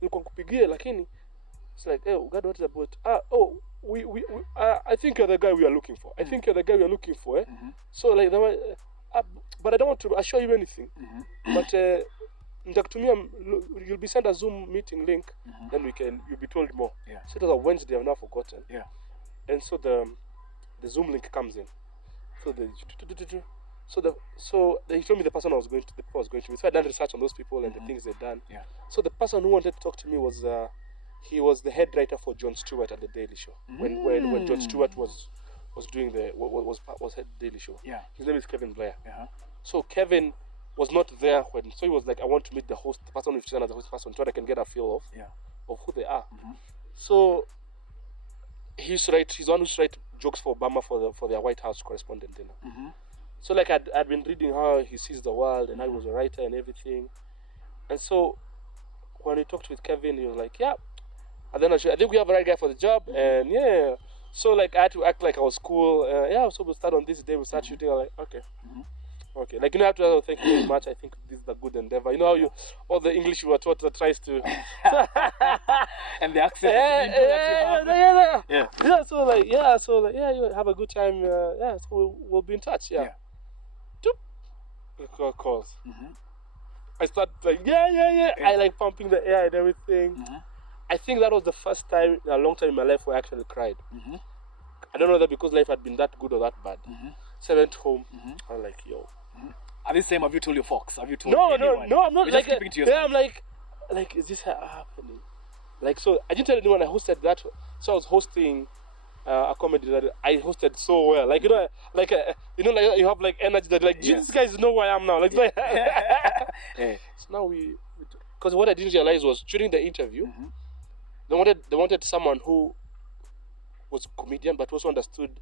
nilikuwa nikupigie lakini it's like, hey, God, what is about? I think you're the guy we are looking for. I think you're the guy we are looking for. So like, but I don't want to assure you anything. But you'll be sent a Zoom meeting link, then you'll be told more. Yeah. So it was a Wednesday, I've now forgotten. Yeah. And so the Zoom link comes in. So he told me the person was going to me. So I done research on those people and the things they'd done. Yeah. So the person who wanted to talk to me was he was the head writer for Jon Stewart at the Daily Show. When Jon Stewart was doing was head Daily Show. Yeah. His name is Kevin Blair. So Kevin was not there so he was like, I want to meet the person who's chosen as the host person, so I can get a feel of who they are. So he's the one who used to write jokes for Obama for their White House correspondent dinner. So like I'd been reading how he sees the world and how he was a writer and everything. And so when we talked with Kevin, he was like, yeah. And then I think we have the right guy for the job. And yeah. So like I had to act like I was cool. So we'll start on this day, we'll start shooting. I'm like, okay. Okay. Like, I have to thank you very much. I think this is a good endeavor. You know how all the English you were taught that tries to and the accent that you have. Yeah. So like, you have a good time. So we'll be in touch. Yeah. Calls. I start like, yeah. I like pumping the air and everything. I think that was the first time in a long time in my life where I actually cried. I don't know that because life had been that good or that bad. So I went home. I was like, yo. At this time, have you told your folks? Have you told No, I'm not. You're like, just keeping to yourself. Yeah, I'm like, is this happening? Like, so I didn't tell anyone I hosted that. So I was hosting a comedy that I hosted so well. Like, like you have like energy that like, these guys know who I am now. Like, so now because what I didn't realize was during the interview, they wanted someone who was a comedian but also understood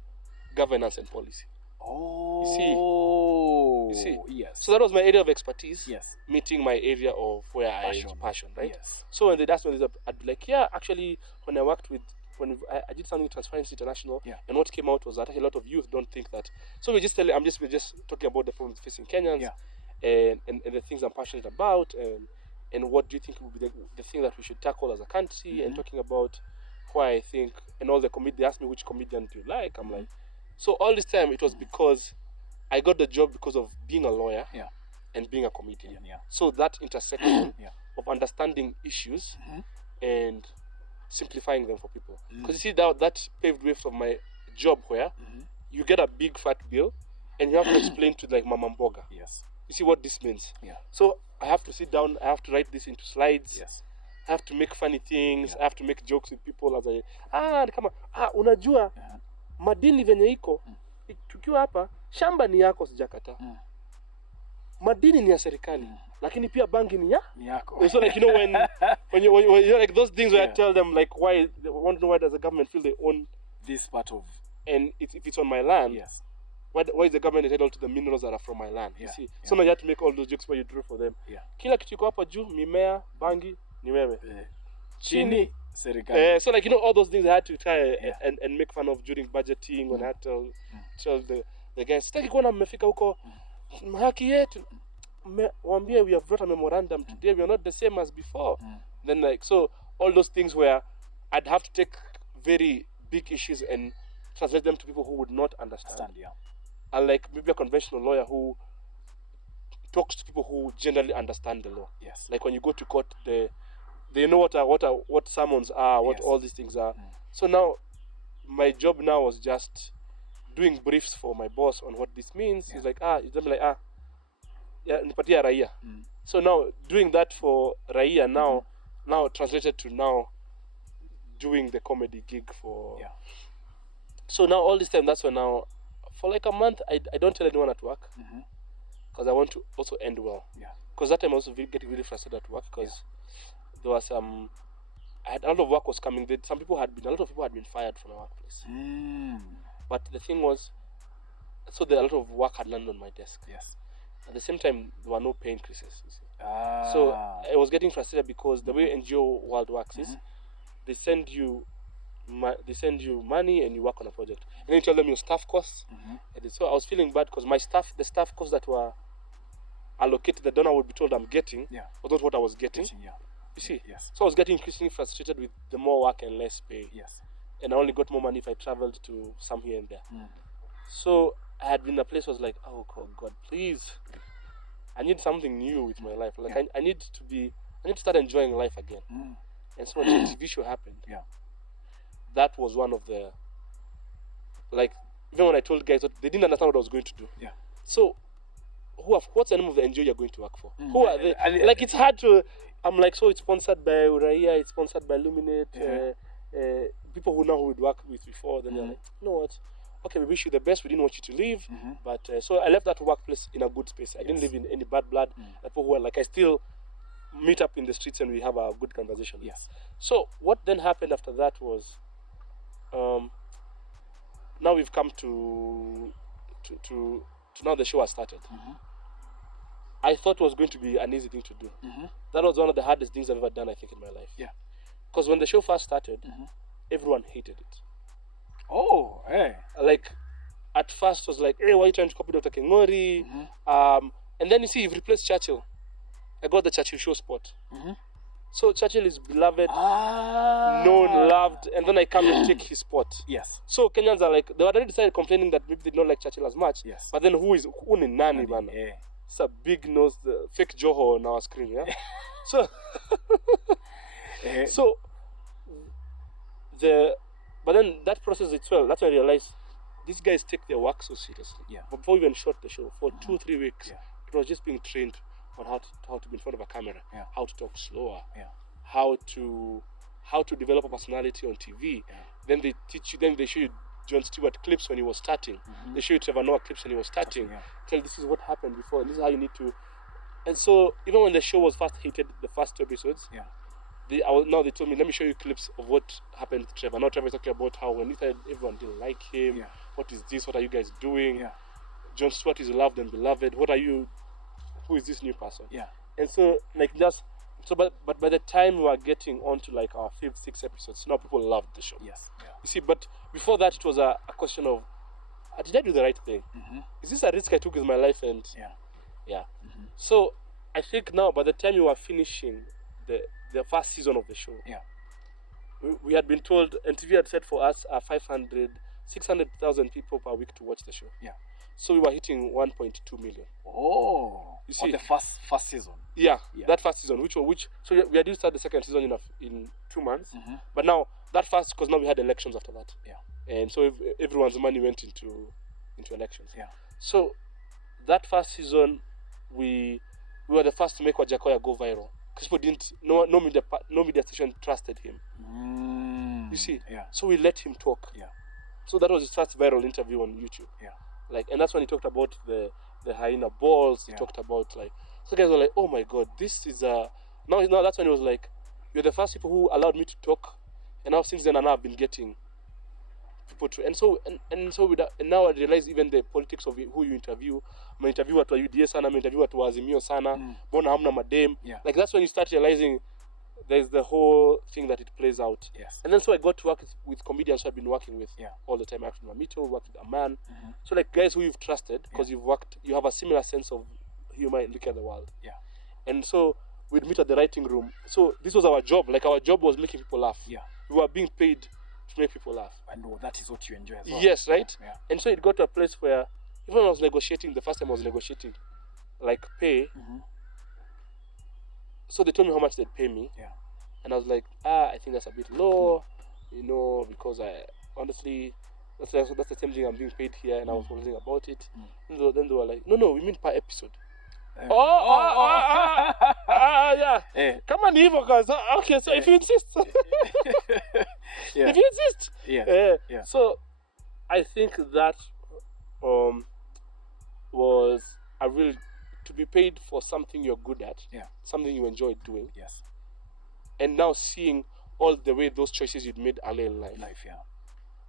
governance and policy. Oh. You Oh, yes. So that was my area of expertise. Yes. Meeting my area of where Passion. I passion, right? Yes. So when they asked me this, I'd be like, yeah, actually, when I worked with, I did something with Transparency International, Yeah. and what came out was that a lot of youth don't think that. So we're just talking about the problems facing Kenyans, Yeah. and the things I'm passionate about, and what do you think will be the thing that we should tackle as a country, and talking about why I think, and all the they asked me which comedian do you like, I'm like, so all this time it was because I got the job because of being a lawyer and being a comedian. Yeah. So that intersection Yeah. of understanding issues and simplifying them for people. Mm. Because you see that paved way from my job where you get a big fat bill and you have to explain to like Mama Mboga. Yes. You see what this means? Yeah. So I have to sit down, I have to write this into slides. Yes. I have to make funny things. Yeah. I have to make jokes with people as unajua madini venye iko tukiwa hapa shamba ni yako sijakata. Madini ni ya serikali lakini pia bangi ni yako. So like when you're like those things where I tell them like why they want to know why does the government feel they own this part of, and if it's on my land. Yes. Why is the government entitled to the minerals that are from my land? You see? So now you have to make all those jokes where you draw for them. Yeah. Kila kitu iko hapa juu, mimea, bangi, ni wewe. Chini, serikali. So like all those things I had to try and make fun of during budgeting when I had to tell the guys, sitaki kuona mmefika huko haki yetu. Waambie we have brought a memorandum today, we are not the same as before. Then like so all those things where I'd have to take very big issues and translate them to people who would not understand. Unlike maybe a conventional lawyer who talks to people who generally understand the law. Yes. Like when you go to court, they know what summons are, what all these things are. So now my job now was just doing briefs for my boss on what this means. He's like, nipatia raia. So now doing that for raia now translated to now doing the comedy gig for. So now all this time, that's when now for like a month I don't tell anyone at work because I want to also end well. Because that time I was also getting really frustrated at work because there was I had a lot of work was coming. A lot of people had been fired from my workplace. But the thing was, so a lot of work had landed on my desk. Yes. At the same time, there were no pay increases. You see. So I was getting frustrated because the way NGO world works is they send you money and you work on a project, and then you tell them your staff costs. And so I was feeling bad because the staff costs that were allocated, the donor would be told I'm getting, was not what I was getting. You see? Yes. So I was getting increasingly frustrated with the more work and less pay. Yes. And I only got more money if I traveled to some here and there. So I had been in a place where I was like, oh God, please, I need something new with my life. Like I need to start enjoying life again. And so when the TV show happened, that was one of the, like, even when I told guys, they didn't understand what I was going to do. So what's the name of the NGO you're going to work for? Who are they? Like it's hard to. I'm like, so it's sponsored by Uraia, it's sponsored by Luminate, people who know who we'd worked with before. Then they're like, you know what? Okay, we wish you the best. We didn't want you to leave, but so I left that workplace in a good space. I didn't live in any bad blood. People who are like, I still meet up in the streets and we have a good conversation. So what then happened after that was, now we've come to now the show has started. I thought it was going to be an easy thing to do. That was one of the hardest things I've ever done, I think, in my life. Because when the show first started, everyone hated it. Oh, hey. Like, at first it was like, hey, why are you trying to copy Dr. Kengori? And then you see, you've replaced Churchill. I got the Churchill show spot. So Churchill is beloved, known, loved, and then I come and take his spot. So Kenyans are like, they already decided complaining that maybe they don't like Churchill as much. But then who ni nani bana? It's a big nose, the fake Joho on our screen, So, but then that process itself, that's when I realized these guys take their work so seriously. But before we even shot the show, for 2-3 weeks, it was just being trained on how to be in front of a camera, how to talk slower, how to develop a personality on TV. Then they teach you, then they show you Jon Stewart clips when he was starting. They show you Trevor Noah clips when he was starting. Tell this is what happened before, and this is how you need to. And so even when the show was first hated, the first 2 episodes, now they told me, let me show you clips of what happened to Trevor. Now Trevor is talking about how when he started, everyone didn't like him. What is this? What are you guys doing? Jon Stewart is loved and beloved. What are you? Who is this new person? Yeah. And so like just so, but by the time we are getting on to like our 5th, 6th episodes, now people loved the show. Yes. Yeah. You see, but before that, it was a question of, did I do the right thing? Is this a risk I took with my life? And yeah. So I think now, by the time you are finishing the first season of the show, we had been told, and TV had said for us, 600,000 people per week to watch the show. Yeah. So we were hitting 1.2 million. Oh, you see, on the first season. Yeah, that first season, which so we had to start the second season in 2 months, but now that first, because now we had elections after that. Yeah. And so everyone's money went into elections. Yeah. So that first season, we were the first to make Wajakoya go viral. Because people didn't, no media station trusted him. You see? Yeah. So we let him talk. Yeah. So that was his first viral interview on YouTube. Yeah. Like, and that's when he talked about the hyena balls. He talked about like, so guys were like, oh my God, this is now that's when he was like, you're the first people who allowed me to talk, and now since then I've been getting people to, and so and now I realize even the politics of who you interview. I'm interview watu wa UDA sana, I'm interview watu wa Azimio sana, mbona hamna madem. Like that's when you start realizing there's the whole thing that it plays out. Yes. And then so I got to work with comedians who I've been working with all the time. I worked with Mamito, worked with Aman. So like guys who you've trusted because you have a similar sense of humor and look at the world. Yeah. And so we'd meet at the writing room. So this was our job. Like our job was making people laugh. Yeah. We were being paid to make people laugh. And that is what you enjoy as well. Yes, right? Yeah. And so it got to a place where even when I was negotiating, the first time I was negotiating, like pay. So they told me how much they'd pay me. Yeah. And I was like, I think that's a bit low, you know, because I honestly, that's the same thing I'm being paid here, and I was wondering about it. And then they were like, no, we mean per episode. Yeah. Come on, Evo, guys. Okay, so if you insist, if you insist, yeah. So I think that was a real, to be paid for something you're good at, something you enjoy doing. Yes. And now seeing all the way those choices you'd made earlier in life,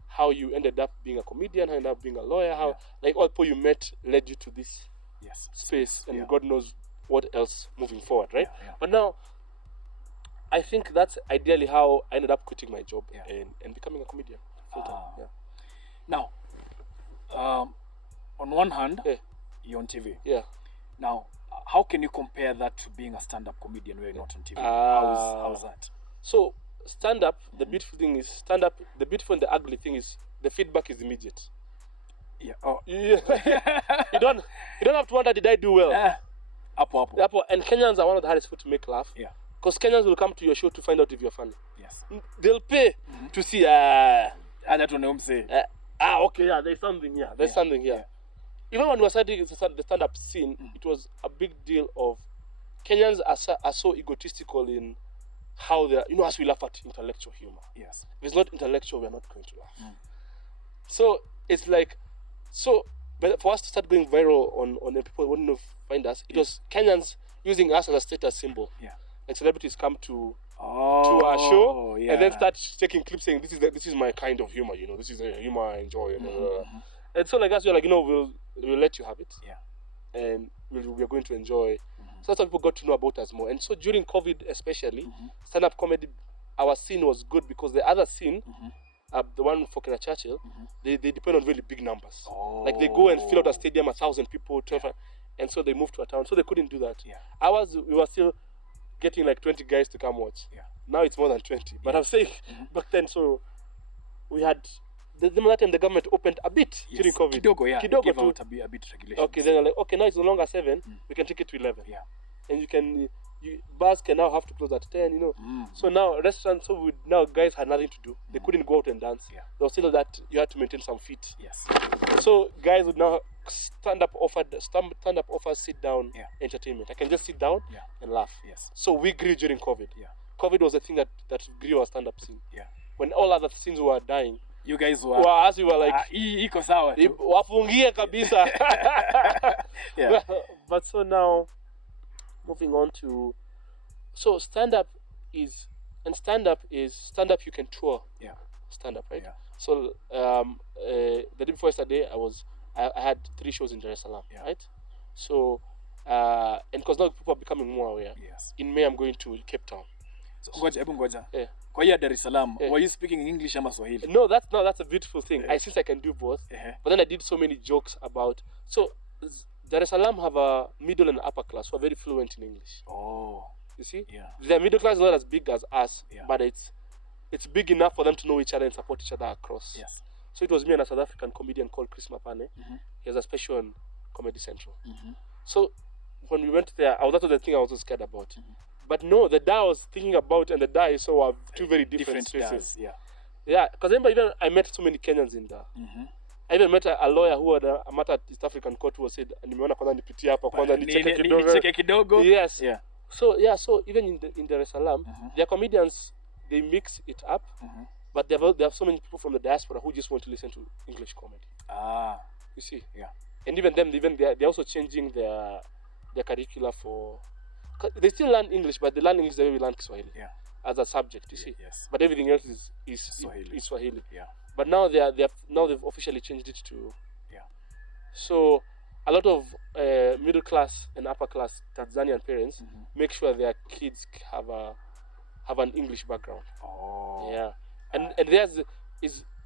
how you ended up being a comedian, how you ended up being a lawyer, how like all people you met led you to this space, and God knows what else moving forward, right? But now, I think that's ideally how I ended up quitting my job and becoming a comedian full time. Now, on one hand, you're on TV. Yeah. Now, how can you compare that to being a stand-up comedian where you're not on TV? How's that? So stand-up, the beautiful thing is stand-up. The beautiful and the ugly thing is the feedback is immediate. Yeah. Oh. Yeah. you don't have to wonder, did I do well? Apo. And Kenyans are one of the hardest people to make laugh. Yeah. Because Kenyans will come to your show to find out if you're funny. Yes. They'll pay to see. I don't know what I'm saying. Okay. Yeah. There's something here. There's something here. Yeah. Even when we were starting the stand-up scene, it was a big deal of Kenyans are so egotistical in how they are, as we laugh at intellectual humor. Yes. If it's not intellectual, we are not going to laugh. So it's like, but for us to start going viral on people wanting to find us, it was Kenyans using us as a status symbol. Yeah. Like celebrities come to our show and then start taking clips saying, this is my kind of humor, this is the humor I enjoy. And so like us, we're like, we'll let you have it. Yeah. And we're going to enjoy. So that's how people got to know about us more. And so during COVID especially, stand-up comedy, our scene was good because the other scene, the one for Kena Churchill, they depend on really big numbers. Like they go and fill out a stadium, 1,000 people, 12, and so they moved to a town. So they couldn't do that. Ours, we were still getting like 20 guys to come watch. Now it's more than 20. But I'm saying back then, so we had, the time the government opened a bit during COVID. Kidogo gave out a bit regulations. Okay, then like, now it's no longer 7, we can take it to 11. Yeah. And bars can now have to close at 10, So now restaurants, now guys had nothing to do. They couldn't go out and dance. Yeah. There was still that you had to maintain some feet. Yes. So guys would now stand up offers sit down entertainment. I can just sit down and laugh. Yes. So we grew during COVID. Yeah. COVID was the thing that grew our stand-up scene. Yeah. When all other scenes were dying, you guys were as we were like iko sawa tu. Wafungie kabisa. Yeah. But so now moving on to stand-up you can tour. Yeah. Stand-up, right? Yeah. So the day before yesterday I was I had 3 shows in Dar es Salaam, Yeah. right? So, and because now people are becoming more aware. Yes. In May, I'm going to Cape Town. So, ngoja. Yeah. Kwa hiyo Dar es Salaam, Yeah. were you speaking English ama Swahili? No, that's a beautiful thing. Since I can do both. But then I did so many jokes about. So, Dar es Salaam have a middle and upper class who are very fluent in English. Oh. You see? Yeah. The middle class is not as big as us, Yeah. but it's big enough for them to know each other and support each other across. Yes. So it was me and a South African comedian called Chris Mapane. He has a special on Comedy Central. So when we went there, that was the thing I was so scared about. But no, the DA I was thinking about and the DA I saw are two very different spaces. Yeah. Yeah, because I met so many Kenyans in there. I even met a lawyer who had a matter at East African Court who said, nimeona kwanza nipitie hapa kwanza nicheke kidogo. Yes. Yeah. So even in Dar es Salaam, their comedians, they mix it up. But they have so many people from the diaspora who just want to listen to English comedy. Ah. You see? Yeah. And even them, they're also changing their curricula for... They still learn English, but they learn English the way we learn Swahili. Yeah. As a subject, you see? Yes. But everything else is Swahili. Yeah. But now they've officially changed it to... Yeah. So a lot of middle class and upper class Tanzanian parents make sure their kids have an English background. Oh. Yeah. And theirs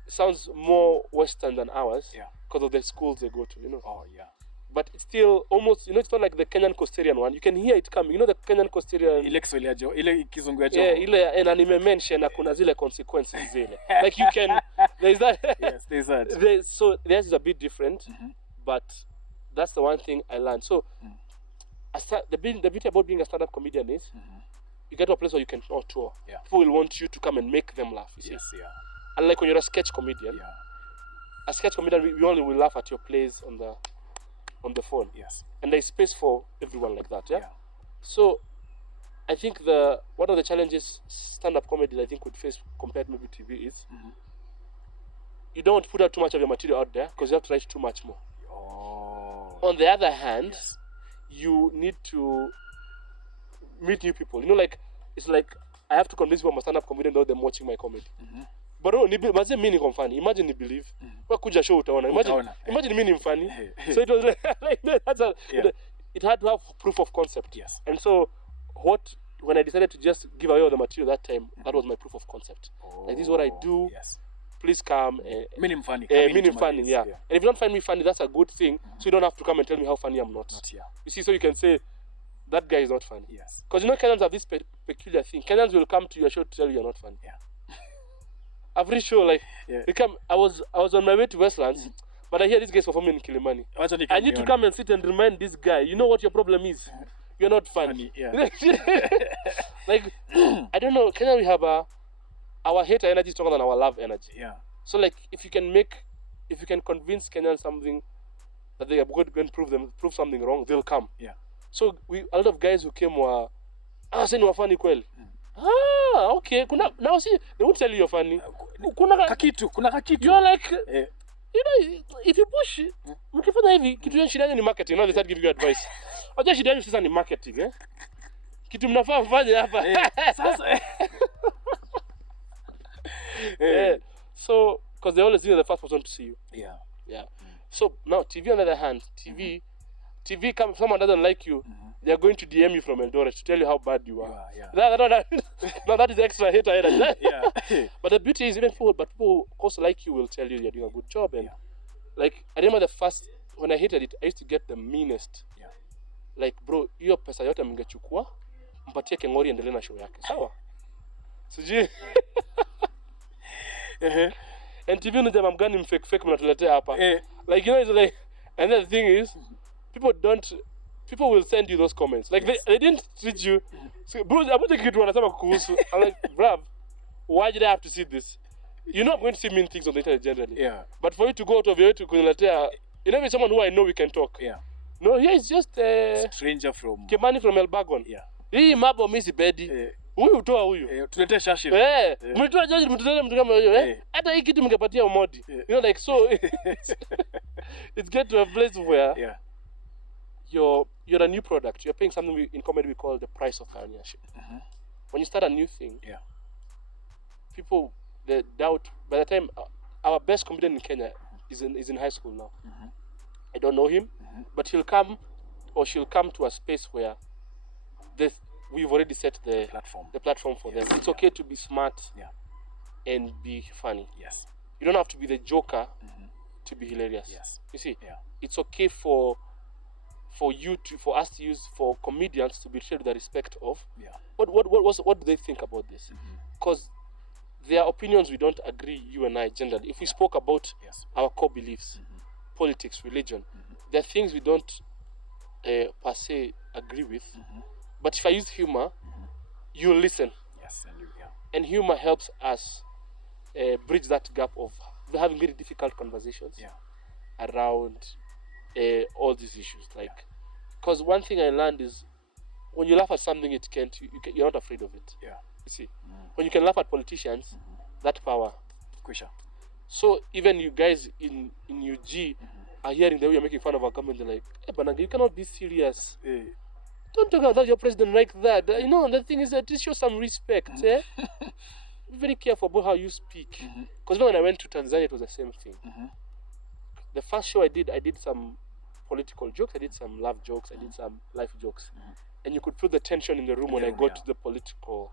sounds more Western than ours. Yeah. Because of the schools they go to, you know. Oh yeah. But it's still almost, you know, it's not like the Kenyan Costarian one. You can hear it coming. You know the Kenyan Costarian. Ile kizungu ya joho. Yeah, ile na nimemention na kuna zile consequences zile. Like you can, there's that. Yes, there's that. So theirs is a bit different, but that's the one thing I learned. So the beauty about being a stand-up comedian is you get to a place where you can tour. Yeah. People will want you to come and make them laugh. You see? Yes, yeah. Unlike when you're a sketch comedian. Yeah. A sketch comedian, we only will laugh at your plays on the phone. Yes. And there's space for everyone like that. Yeah. So I think one of the challenges stand-up comedy I think would face compared to maybe TV is you don't put out too much of your material out there because you have to write too much more. Oh. On the other hand, you need to meet new people. You know, like it's like I have to convince people I'm a stand-up comedian without them watching my comedy. But maze mimi niko mfani. Imagine ni believe. Kwa kuja show utaona. Imagine mimi ni mfani. So it was like it had to have proof of concept. Yes. And so when I decided to just give away all the material that time, that was my proof of concept. Oh, like this is what I do. Yes. Please come. Meaning funny. Meaning funny, yeah. And if you don't find me funny, that's a good thing. So you don't have to come and tell me how funny I'm not. Yeah. You see, so you can say, that guy is not funny. Yes. Because you know Kenyans have this peculiar thing. Kenyans will come to your show to tell you you're not funny. Yeah. Every show, like, I was on my way to Westlands, but I hear this guy's performing in Kilimani. I need to come and sit and remind this guy, you know what your problem is? You're not funny. Yeah. Like, I don't know, Kenya we have our hate energy is stronger than our love energy. Yeah. So like, if you can convince Kenyans something that they are going to prove something wrong, they'll come. Yeah. So a lot of guys who came were, saying we're funny kweli. Okay. Now see, they won't tell you you're funny. Kuna kakitu. You're like, you know, if you push, mkifanya hivi, kitu ya shida ni marketing. Now they start giving you advice. Oja shida yenu sasa ni marketing, eh? Kitu mnafaa mfanye hapa. Sasa. So, because they always think they're the first person to see you. Yeah. Yeah. So now TV on the other hand, TV, if someone doesn't like you, they are going to DM you from Eldoret to tell you how bad you are. That is extra hater energy. Yeah. But the beauty is people who also like you will tell you you're doing a good job. And like I remember when I hated it, I used to get the meanest. Yeah. Like bro, hiyo pesa yote mngechukua, mpatie Kengori endelee na show yake. Sawa? Siji. And TV ni jamaa mgani fake mnatuletea hapa. Like you know it's like, and the thing is people will send you those comments. Like they didn't treat you. So, bro, I'm like, bruv, why did I have to see this? You're not going to see mean things on the internet generally. Yeah. But for you to go out of your way to you know, with someone who I know we can talk. Yeah. No, here is just a stranger from Kimani from Elbagon. Yeah. Hii mabo misi bedi. Huyu utoa huyu. Tulete shashi. Mlitoa jaji mtutele mtu kama huyo, hata hii kitu mngepatia umodi. You know, like so it's get to a place where you're a new product. You're paying something in comedy we call the price of pioneership. When you start a new thing, people they doubt. By the time our best comedian in Kenya is in high school now, I don't know him, but he'll come or she'll come to a space where we've already set the platform for them. It's okay to be smart and be funny. Yes. You don't have to be the joker to be hilarious. Yes. You see, it's okay for us to use for comedians to be treated with the respect of. What do they think about this? Because there are opinions we don't agree, you and I, generally. If we spoke about our core beliefs, politics, religion, there are things we don't per se agree with. But if I use humor, you'll listen. Yes, and humor helps us bridge that gap of having very difficult conversations around all these issues. Because one thing I learned is when you laugh at something you're not afraid of it. Yeah. You see, when you can laugh at politicians, that power. Kusha. So even you guys in UG are hearing the way you're making fun of our government. They're like, hey, Bananga, you cannot be serious. Don't talk about your president like that. The thing is that it shows some respect. Be very careful about how you speak. Because when I went to Tanzania, it was the same thing. The first show I did some political jokes, I did some love jokes, I did some life jokes. And you could feel the tension in the room when I got to the political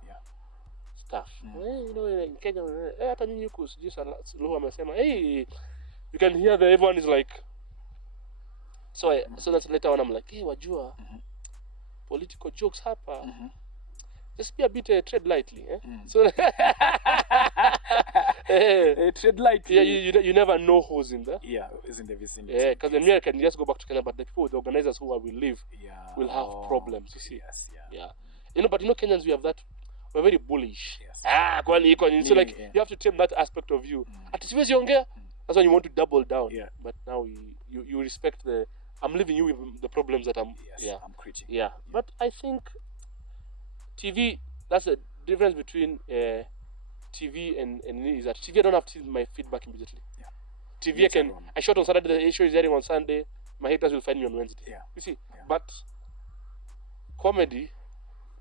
stuff. In Kenya, you can hear everyone is like, so that's later on I'm like, hey, wajua, political jokes hapa. Just be a bit tread lightly. So tread lightly. Yeah, you never know who's in there. Yeah, who's in the vicinity. Yeah, because then I can just go back to Kenya, but the people, the organizers who will live, will have problems. You see. Yes, But Kenyans, we have that. We're very bullish. Yes. So you have to tame that aspect of you. At least younger. That's when you want to double down. Yeah. But now you respect I'm leaving you with the problems that I'm. I'm preaching. Yeah. But I think TV. That's the difference between TV and is that TV I don't have to see my feedback immediately. Yeah. TV I shot on Saturday. The show is airing on Sunday. My haters will find me on Wednesday. Yeah. You see. Yeah. But comedy,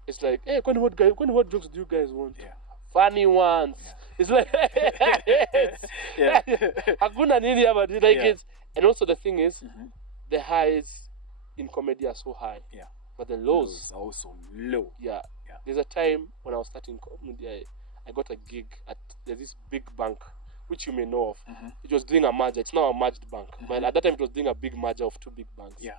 it's like, hey, what jokes do you guys want? Yeah. Funny ones. Yeah. It's like hakuna nini hapa, it's, and also the thing is the highs in comedy are so high. Yeah. But the lows are also low. Yeah. There's a time when I was starting comedy, I got a gig at this big bank, which you may know of. It was doing a merger. It's now a merged bank. But at that time, it was doing a big merger of two big banks. Yeah.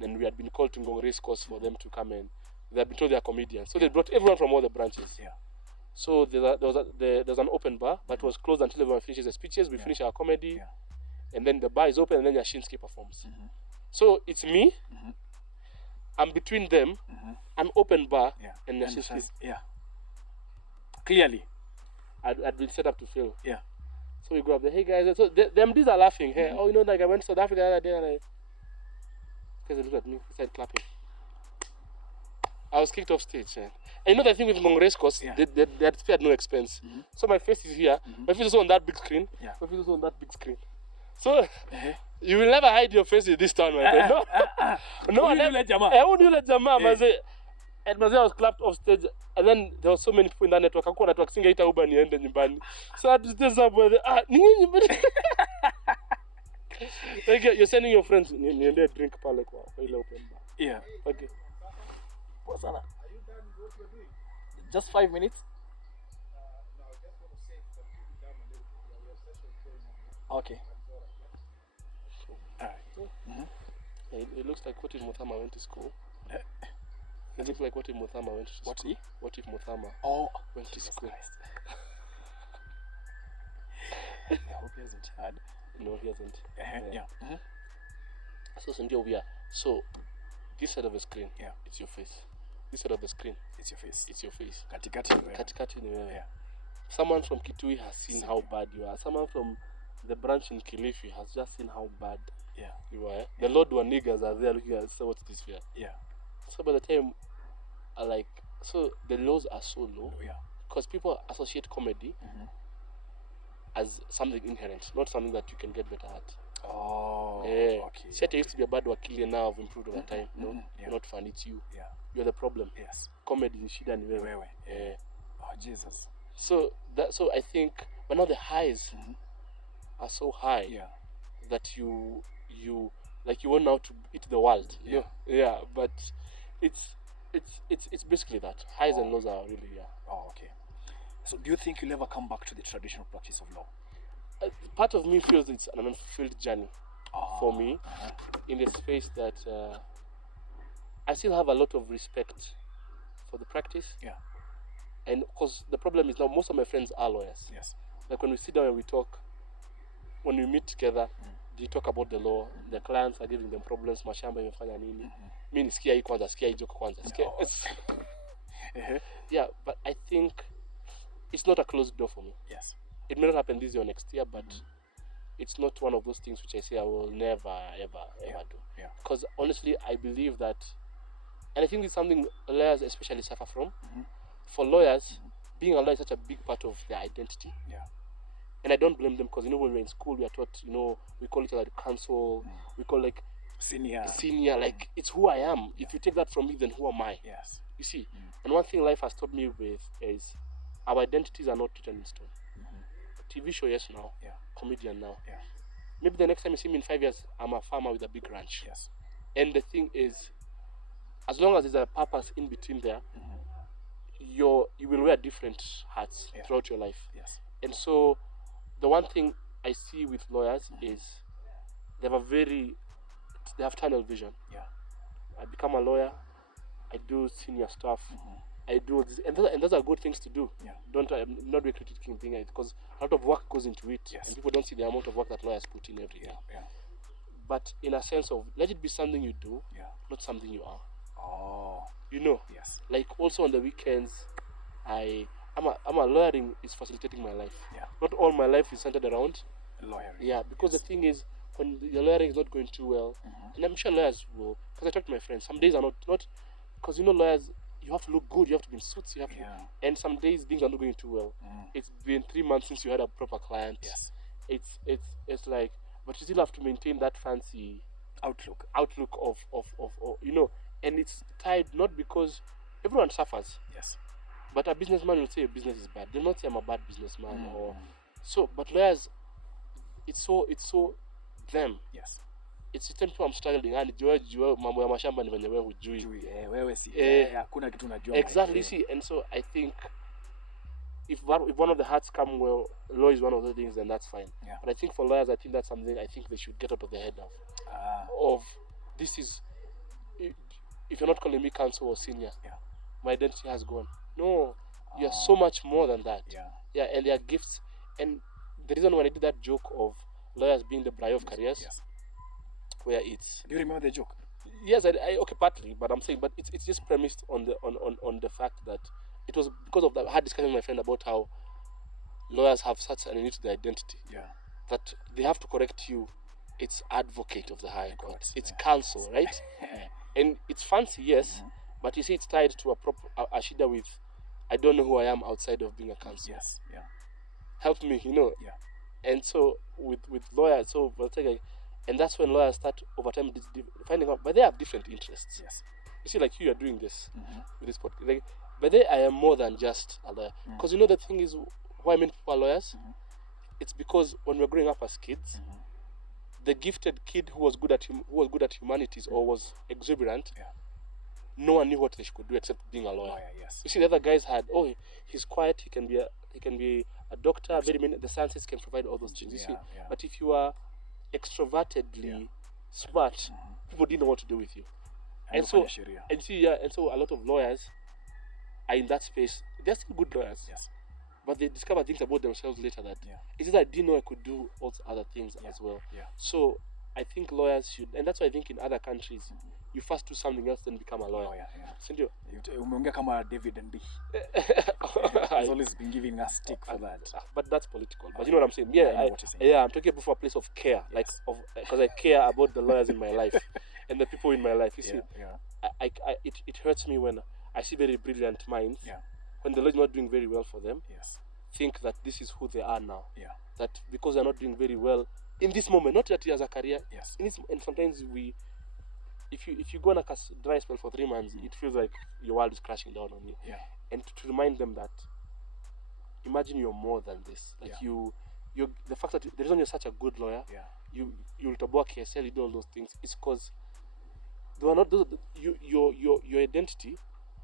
And we had been called to Ngong Race Course for them to come in. They had been told they are comedians. So they brought everyone from all the branches. Yeah. So there was an open bar, but it was closed until everyone finishes their speeches. We finish our comedy. And then the bar is open, and then Yashinsky performs. So it's me. I'm between them, an open bar, and Yashinsky. Yeah. Clearly. I'd been set up to fail. Yeah. So we go up there, hey guys, so them these are laughing. Hey, I went to South Africa the other day, and because they looked at me, started clapping. I was kicked off stage. And the thing with Ngong Race Course, they had spared no expense. So my face is here, my face is also on that big screen, my face is also on that big screen. So you will never hide your face in this town, my friend. No, I won't let Jama. And I was clapped off stage, and then there were so many people in that network. I couldn't network singa ita Uber niende nyumbani. So I had to stay somewhere. Like you're sending your friends niende drink pale kwa ile open bar. Yeah. Okay. What's that? Are you done with what you're doing? Just 5 minutes. No, I just want to say that you've done a little bit. Your session is going on. Okay. Alright. It looks like what if Muthama went to school. It looks like what if Muthama went to school. What if Muthama went to school. I hope he hasn't had. No, he hasn't. Yeah. So Sandio, we are. So this side of the screen, yeah, it's your face. This side of the screen, it's your face. It's your face. Katikati ni wewe. Someone from Kitui has seen how bad you are. Someone from the branch in Kilifi has just seen how bad you are. The Lord one niggas are there looking at, so what's this fear? Yeah. So by the time, so the laws are so low. Yeah. Because people associate comedy as something inherent, not something that you can get better at. Oh, okay. See, I used to be a bad wakili, and now I've improved over time. No, you're not fun, it's you. Yeah. You're the problem. Yes. Comedy is shida ni wewe. Yeah. Oh, Jesus. So I think, but now the highs are so high that you like you want now to eat the world. You Yeah. know? Yeah, but it's basically that. Highs and lows are really Oh, okay. So do you think you'll ever come back to the traditional practice of law? Part of me feels it's an unfulfilled journey for me, Uh-huh. in the space that I still have a lot of respect for the practice. Yeah. And because the problem is now most of my friends are lawyers. Yes. Like when we sit down and we talk, when we meet together, they talk about the law. The clients are giving them problems. Mashamba imefanya nini? Mi nisikia hii kwanza, sikia hii joke kwanza. Uh-huh. Yeah, but I think it's not a closed door for me. Yes. It may not happen this year or next year, but it's not one of those things which I say I will never, ever do. Yeah. Because honestly, I believe that, and I think it's something lawyers especially suffer from. For lawyers, being a lawyer is such a big part of their identity. Yeah. And I don't blame them because, you know, when we're in school, we are taught, you know, we call each other counsel, we call like Senior. like it's who I am. If you take that from me, then who am I? Yes. You see? And one thing life has taught me with is our identities are not written in stone. TV show, yes, now. Yeah. Comedian now. Yeah. Maybe the next time you see me in 5 years, I'm a farmer with a big ranch. Yes. And the thing is, as long as there's a purpose in between there, you will wear different hats throughout your life. Yes. And so the one thing I see with lawyers is they have tunnel vision. Yeah. I become a lawyer, I do senior stuff, I do this, and those are good things to do. Yeah. I'm not really critiquing things because a lot of work goes into it, Yes. and people don't see the amount of work that lawyers put in every day. Yeah. But in a sense of let it be something you do, Yeah. not something you are. Oh. You know, Yes. like also on the weekends, I'm a lawyering is facilitating my life. Yeah. Not all my life is centered around. Lawyering. Yeah, because Yes. the thing is, when your lawyering is not going too well, and I'm sure lawyers will, because I talk to my friends, some days are not, because you know lawyers, you have to look good, you have to be in suits, you have to, and some days things are not going too well. It's been 3 months since you had a proper client. Yes. It's like, but you still have to maintain that fancy Outlook. of you know, and it's tied not because everyone suffers. Yes. But a businessman will say a business is bad. They'll not say I'm a bad businessman or so. But lawyers, it's so them. Yes. It's the people I'm struggling. And jua mambo ya mashamba ni venye wewe hujui. Wewe si hakuna kitu unajua. Exactly. See, and so I think if one of the hearts come well, law is one of those things, then that's fine. Yeah. But I think for lawyers, I think that's something I think they should get out of their head now. Of this is, if you're not calling me counsel or senior, my identity has gone. No, you're so much more than that. Yeah, and there are gifts. And the reason when I did that joke of lawyers being the briar of careers, where it's. Do you remember the joke? Yes, I okay, partly, but I'm saying, but it's just premised on the fact that it was because of that. I had discussion with my friend about how lawyers have such an identity identity that they have to correct you. It's advocate of the higher court. It's counsel, right? And it's fancy, yes, but you see, it's tied to a shida with. I don't know who I am outside of being a counsel. Yes, yeah. Help me, you know. Yeah. And so with lawyers, so and that's when lawyers start over time finding out, but they have different interests. Yes. You see, like you are doing this with this podcast, like, but I am more than just a lawyer. Because you know the thing is, why many people are lawyers? It's because when we're growing up as kids, the gifted kid who was good at humanities or was exuberant, no one knew what they could do except being a lawyer. Yes. You see, the other guys had, he's quiet, he can be a doctor, very many, the sciences can provide all those things. You see, but if you are extrovertedly smart, people didn't know what to do with you. And so a lot of lawyers are in that space. They're still good lawyers. Yes. But they discover things about themselves later that it's just I didn't know I could do all other things as well. Yeah. So I think lawyers should, and that's why I think in other countries you first do something else then become a lawyer. Sindio? Umeongea kama David and B. He's always been giving us stick for that. But that's political. But you know what I'm saying? Yeah, I'm talking about from a place of care, like because I care about the lawyers in my life and the people in my life. You see, it hurts me when I see very brilliant minds when the law is not doing very well for them. Think that this is who they are now. That because they're not doing very well in this moment, not that as a career. And sometimes if you go on a dry spell for 3 months, it feels like your world is crashing down on you. And to remind them that, imagine you're more than this. Like the fact that the reason you're such a good lawyer you'll toboa KSL, you do all those things. It's because they are not those. Your identity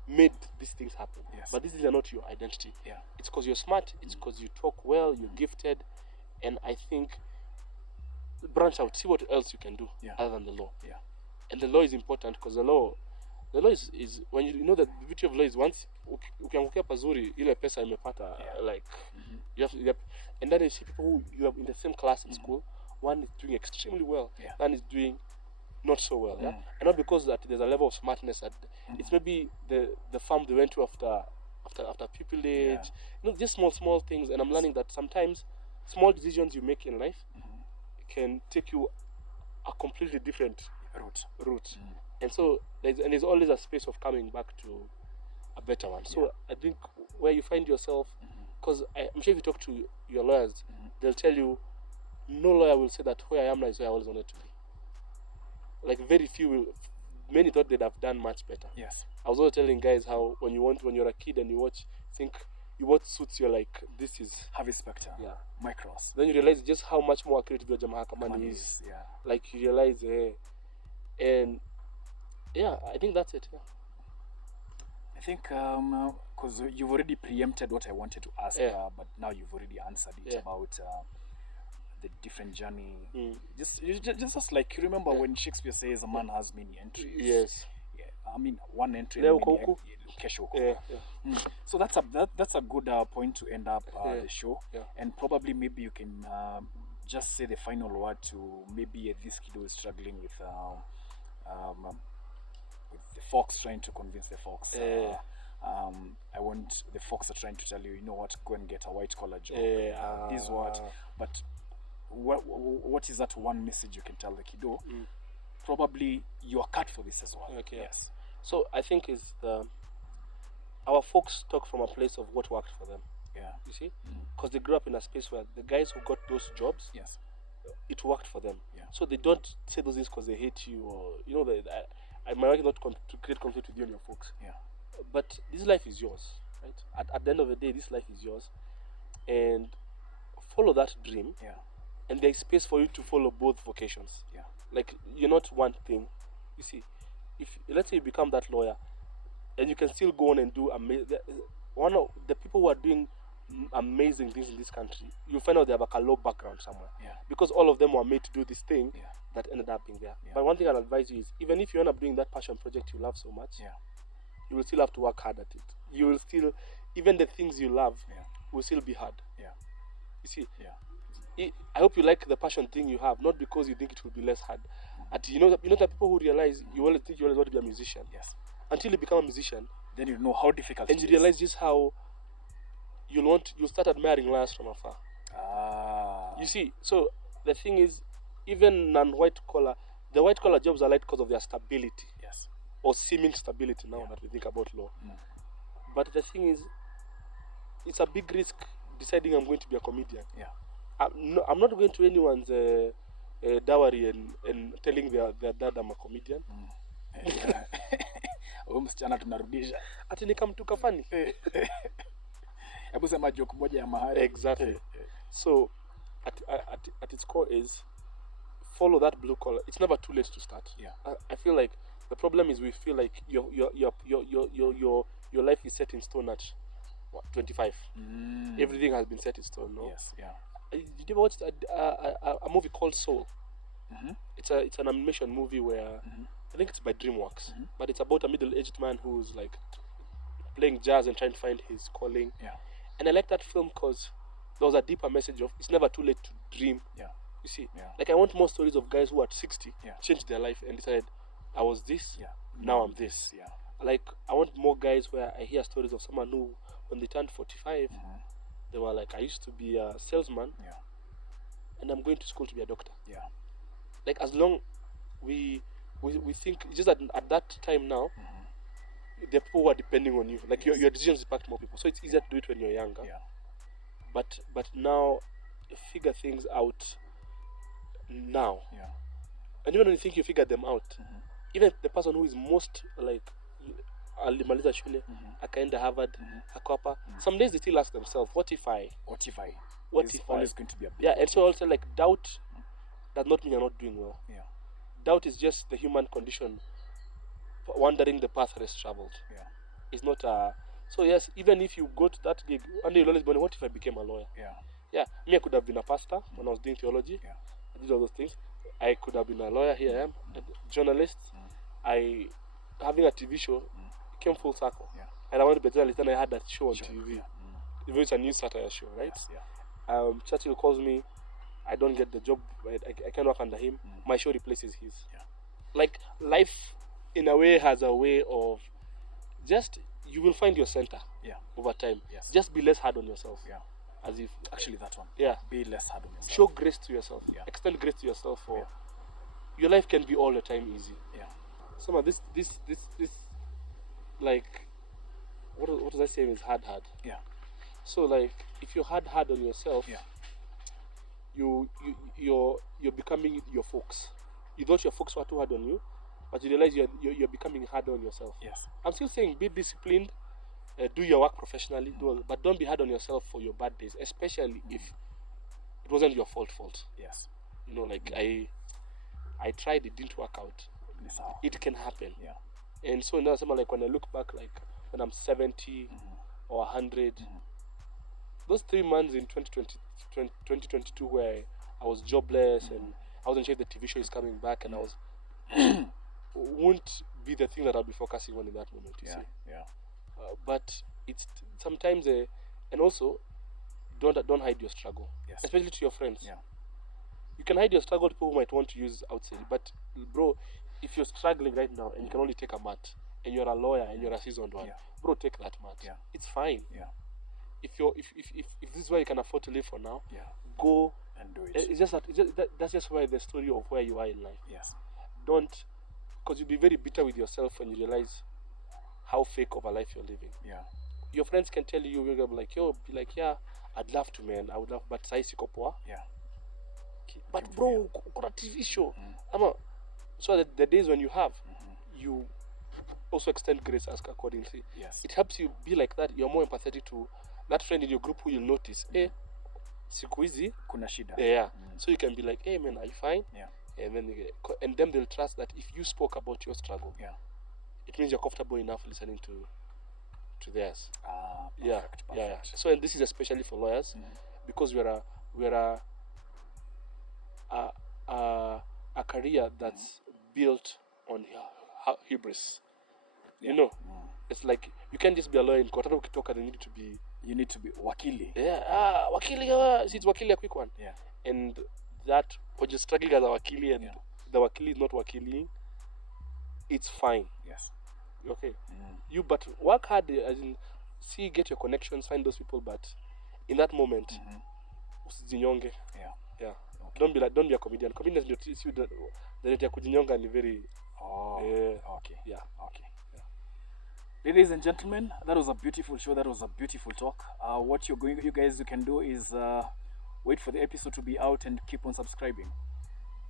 made these things happen. Yes. But these are not your identity. Yeah. It's because you're smart. It's because you talk well. You're gifted, and I think branch out. See what else you can do other than the law. Yeah. And the law is important because the law is when you know that the beauty of law is once ukiangukia pazuri ile pesa imepata like you have and then you see people who you have in the same class in school. One is doing extremely well. One is doing not so well. Yeah, and not because that there's a level of smartness. It's maybe the farm they went to after pupillage. You know, just small things. And I'm learning that sometimes small decisions you make in life can take you a completely different route. And so there's always a space of coming back to a better one. So I think where you find yourself, because I'm sure if you talk to your lawyers, they'll tell you no lawyer will say that where I am now is where I always wanted to be. Like very few will. Many thought they'd have done much better. Yes. I was also telling guys how when you're a kid and you watch Suits, you're like, this is Harvey Specter. Yeah. Micros. Then you realize just how much more accurate George Mahakamani is. Yeah. Like you realize, and yeah, I think that's it. Yeah. I think because you've already preempted what I wanted to ask, but now you've already answered it about the different journey. Just like you remember when Shakespeare says a man has many entries. Yes. Yeah. I mean one entry. Kesho. So that's a good point to end up the show. Yeah. And probably maybe you can just say the final word to maybe this kid who is struggling with the folks trying to convince the folks. I want the folks are trying to tell you know what, go and get a white collar job. This what, but what is that one message you can tell the kiddo? Probably you are cut for this as well. Okay. Yes. So I think is our folks talk from a place of what worked for them. Yeah. You see, because they grew up in a space where the guys who got those jobs, it worked for them. Yeah. So they don't say those things because they hate you or you know I might not to create conflict with you and your folks. Yeah. But this life is yours, right? At the end of the day, this life is yours, and follow that dream. Yeah. And there is space for you to follow both vocations. Yeah. Like you're not one thing. You see, if let's say you become that lawyer, and you can still go on and do one of the people who are doing amazing things in this country, you'll find out they have a low background somewhere. Yeah. Because all of them were made to do this thing that ended up being there. Yeah. But one thing I'll advise you is, even if you end up doing that passion project you love so much, you will still have to work hard at it. You will still, even the things you love will still be hard. Yeah. You see? Yeah. I hope you like the passion thing you have, not because you think it will be less hard. You know that people who realize you always think you always want to be a musician. Yes. Until you become a musician, then you know how difficult and it you is. realize just how you'll start admiring liars from afar. You see, so the thing is, even non-white collar, the white collar jobs are light because of their stability. Yes. Or seeming stability now that we think about law. But the thing is, it's a big risk deciding I'm going to be a comedian. Yeah. I'm not going to anyone's dowry and telling their dad I'm a comedian. Msichana tunarudisha. Ati nikamtuka fani. Hebu sema joke moja ya mahari. Exactly. So at its core is follow that blue collar. It's never too late to start. Yeah. I feel like the problem is we feel like your life is set in stone at 25. Everything has been set in stone. No. Yes. Yeah. Did you ever watch a movie called Soul? It's an animation movie where I think it's by DreamWorks, but it's about a middle-aged man who's like playing jazz and trying to find his calling. Yeah. And I like that film because there was a deeper message of it's never too late to dream. Yeah. You see, Yeah. like I want more stories of guys who at 60 Yeah. changed their life and decided I was this. Yeah. Now I'm this. Yeah. Like I want more guys where I hear stories of someone who, when they turned 45, they were like, I used to be a salesman. Yeah. And I'm going to school to be a doctor. Yeah. Like as long we think just that at that time now, the people who are depending on you, like your decisions impact more people. So it's easier to do it when you're younger. Yeah. But now, figure things out now. Yeah. And even when you think you figured them out, even the person who is most like alimaliza shule, akaenda Harvard, ako hapa, some days they still ask themselves, what if I? What if I? What It's if always I? going to be a big Yeah, and so also like doubt does not mean you're not doing well. Yeah. Doubt is just the human condition wandering the path less traveled. Yeah. It's not so yes, even if you go to that gig, and you'll always be wondering, what if I became a lawyer? Yeah. Yeah, me, I could have been a pastor when I was doing theology. Yeah. I did all those things. I could have been a lawyer. Here I am, a journalist. I having a TV show came full circle. Yeah. And I wanted to be a journalist. Then I had that show on Sure. TV. Yeah. Even it's a news satire show, right? Yes. Yeah. Churchill calls me. I don't get the job. I can't work under him. My show replaces his. Yeah. Like life, in a way, has a way of just you will find your center. Yeah. Over time. Yes. Just be less hard on yourself. Yeah. As if Actually, that one. yeah. Be less hard on yourself. Show grace to yourself. Yeah. Extend grace to yourself for Yeah. your life can be all the time easy. Yeah. Some of this like what was I saying is hard. Yeah. So like if you're hard on yourself, Yeah. you're becoming your folks. You thought your folks were too hard on you, but you realize you're becoming hard on yourself. Yes. I'm still saying be disciplined, do your work professionally, but don't be hard on yourself for your bad days, especially if it wasn't your fault. Yes. You know, like I tried, it didn't work out. Yes. How? It can happen. Yeah. And so now, someone like when I look back, like when I'm 70 or 100, those 3 months in 2022 where I was jobless and I wasn't sure if the TV show is coming back, and I was won't be the thing that I'll be focusing on in that moment. You Yeah. see, Yeah. but it's sometimes and also don't hide your struggle, Yes. especially to your friends. Yeah. You can hide your struggle to people who might want to use outside, but bro, if you're struggling right now and you can only take a mat, and you're a lawyer and you're a seasoned one, Yeah. bro, take that mat. Yeah. It's fine. Yeah. If this is where you can afford to live for now, Yeah. go. And do it. It's just that's just where the story of where you are in life. Yes. Don't, because you'll be very bitter with yourself when you realize how fake of a life you're living. Yeah. Your friends can tell you, you're be like, yeah, I'd love to, man, I would love, but sai siko poa. Yeah. But bro, got a TV show. So the days when you have, you also extend grace as accordingly. Yes. It helps you be like that. You're more empathetic to that friend in your group who you'll notice. Siku hizi, Kuna shida. yeah. So you can be like, hey man, are you fine? Yeah. And then they'll trust that if you spoke about your struggle, Yeah. it means you're comfortable enough listening to theirs. Perfect. Yeah. Perfect. So and this is especially for lawyers because we're a career that's built on hubris. Yeah. You know, it's like you can't just be a lawyer in court. Hata ukitoka, they need to be. You need to be wakili. Yeah, wakili. See, it's wakili a quick one. Yeah. And that when you're struggling as a wakili and Yeah. the wakili is not wakili, it's fine. Yes. Okay. You but work hard, as in get your connections, find those people, but in that moment, usijinyonge. Yeah. Yeah. Don't be a comedian. Comedians the rate ya kujinyonga ni very. Oh. Okay. Yeah. Okay. Yeah. Ladies and gentlemen, that was a beautiful show. That was a beautiful talk. What you guys can do is wait for the episode to be out and keep on subscribing.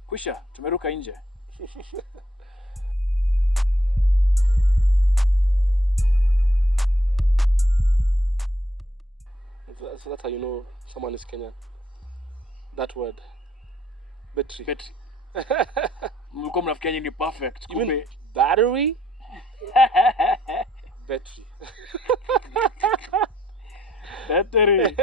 Kwisha, tumeruka nje. So that's how you know someone is Kenyan. That word. Battery. Betri. Mlikuwa mnafikiria ni perfect. You mean Kumbe battery? Battery. battery.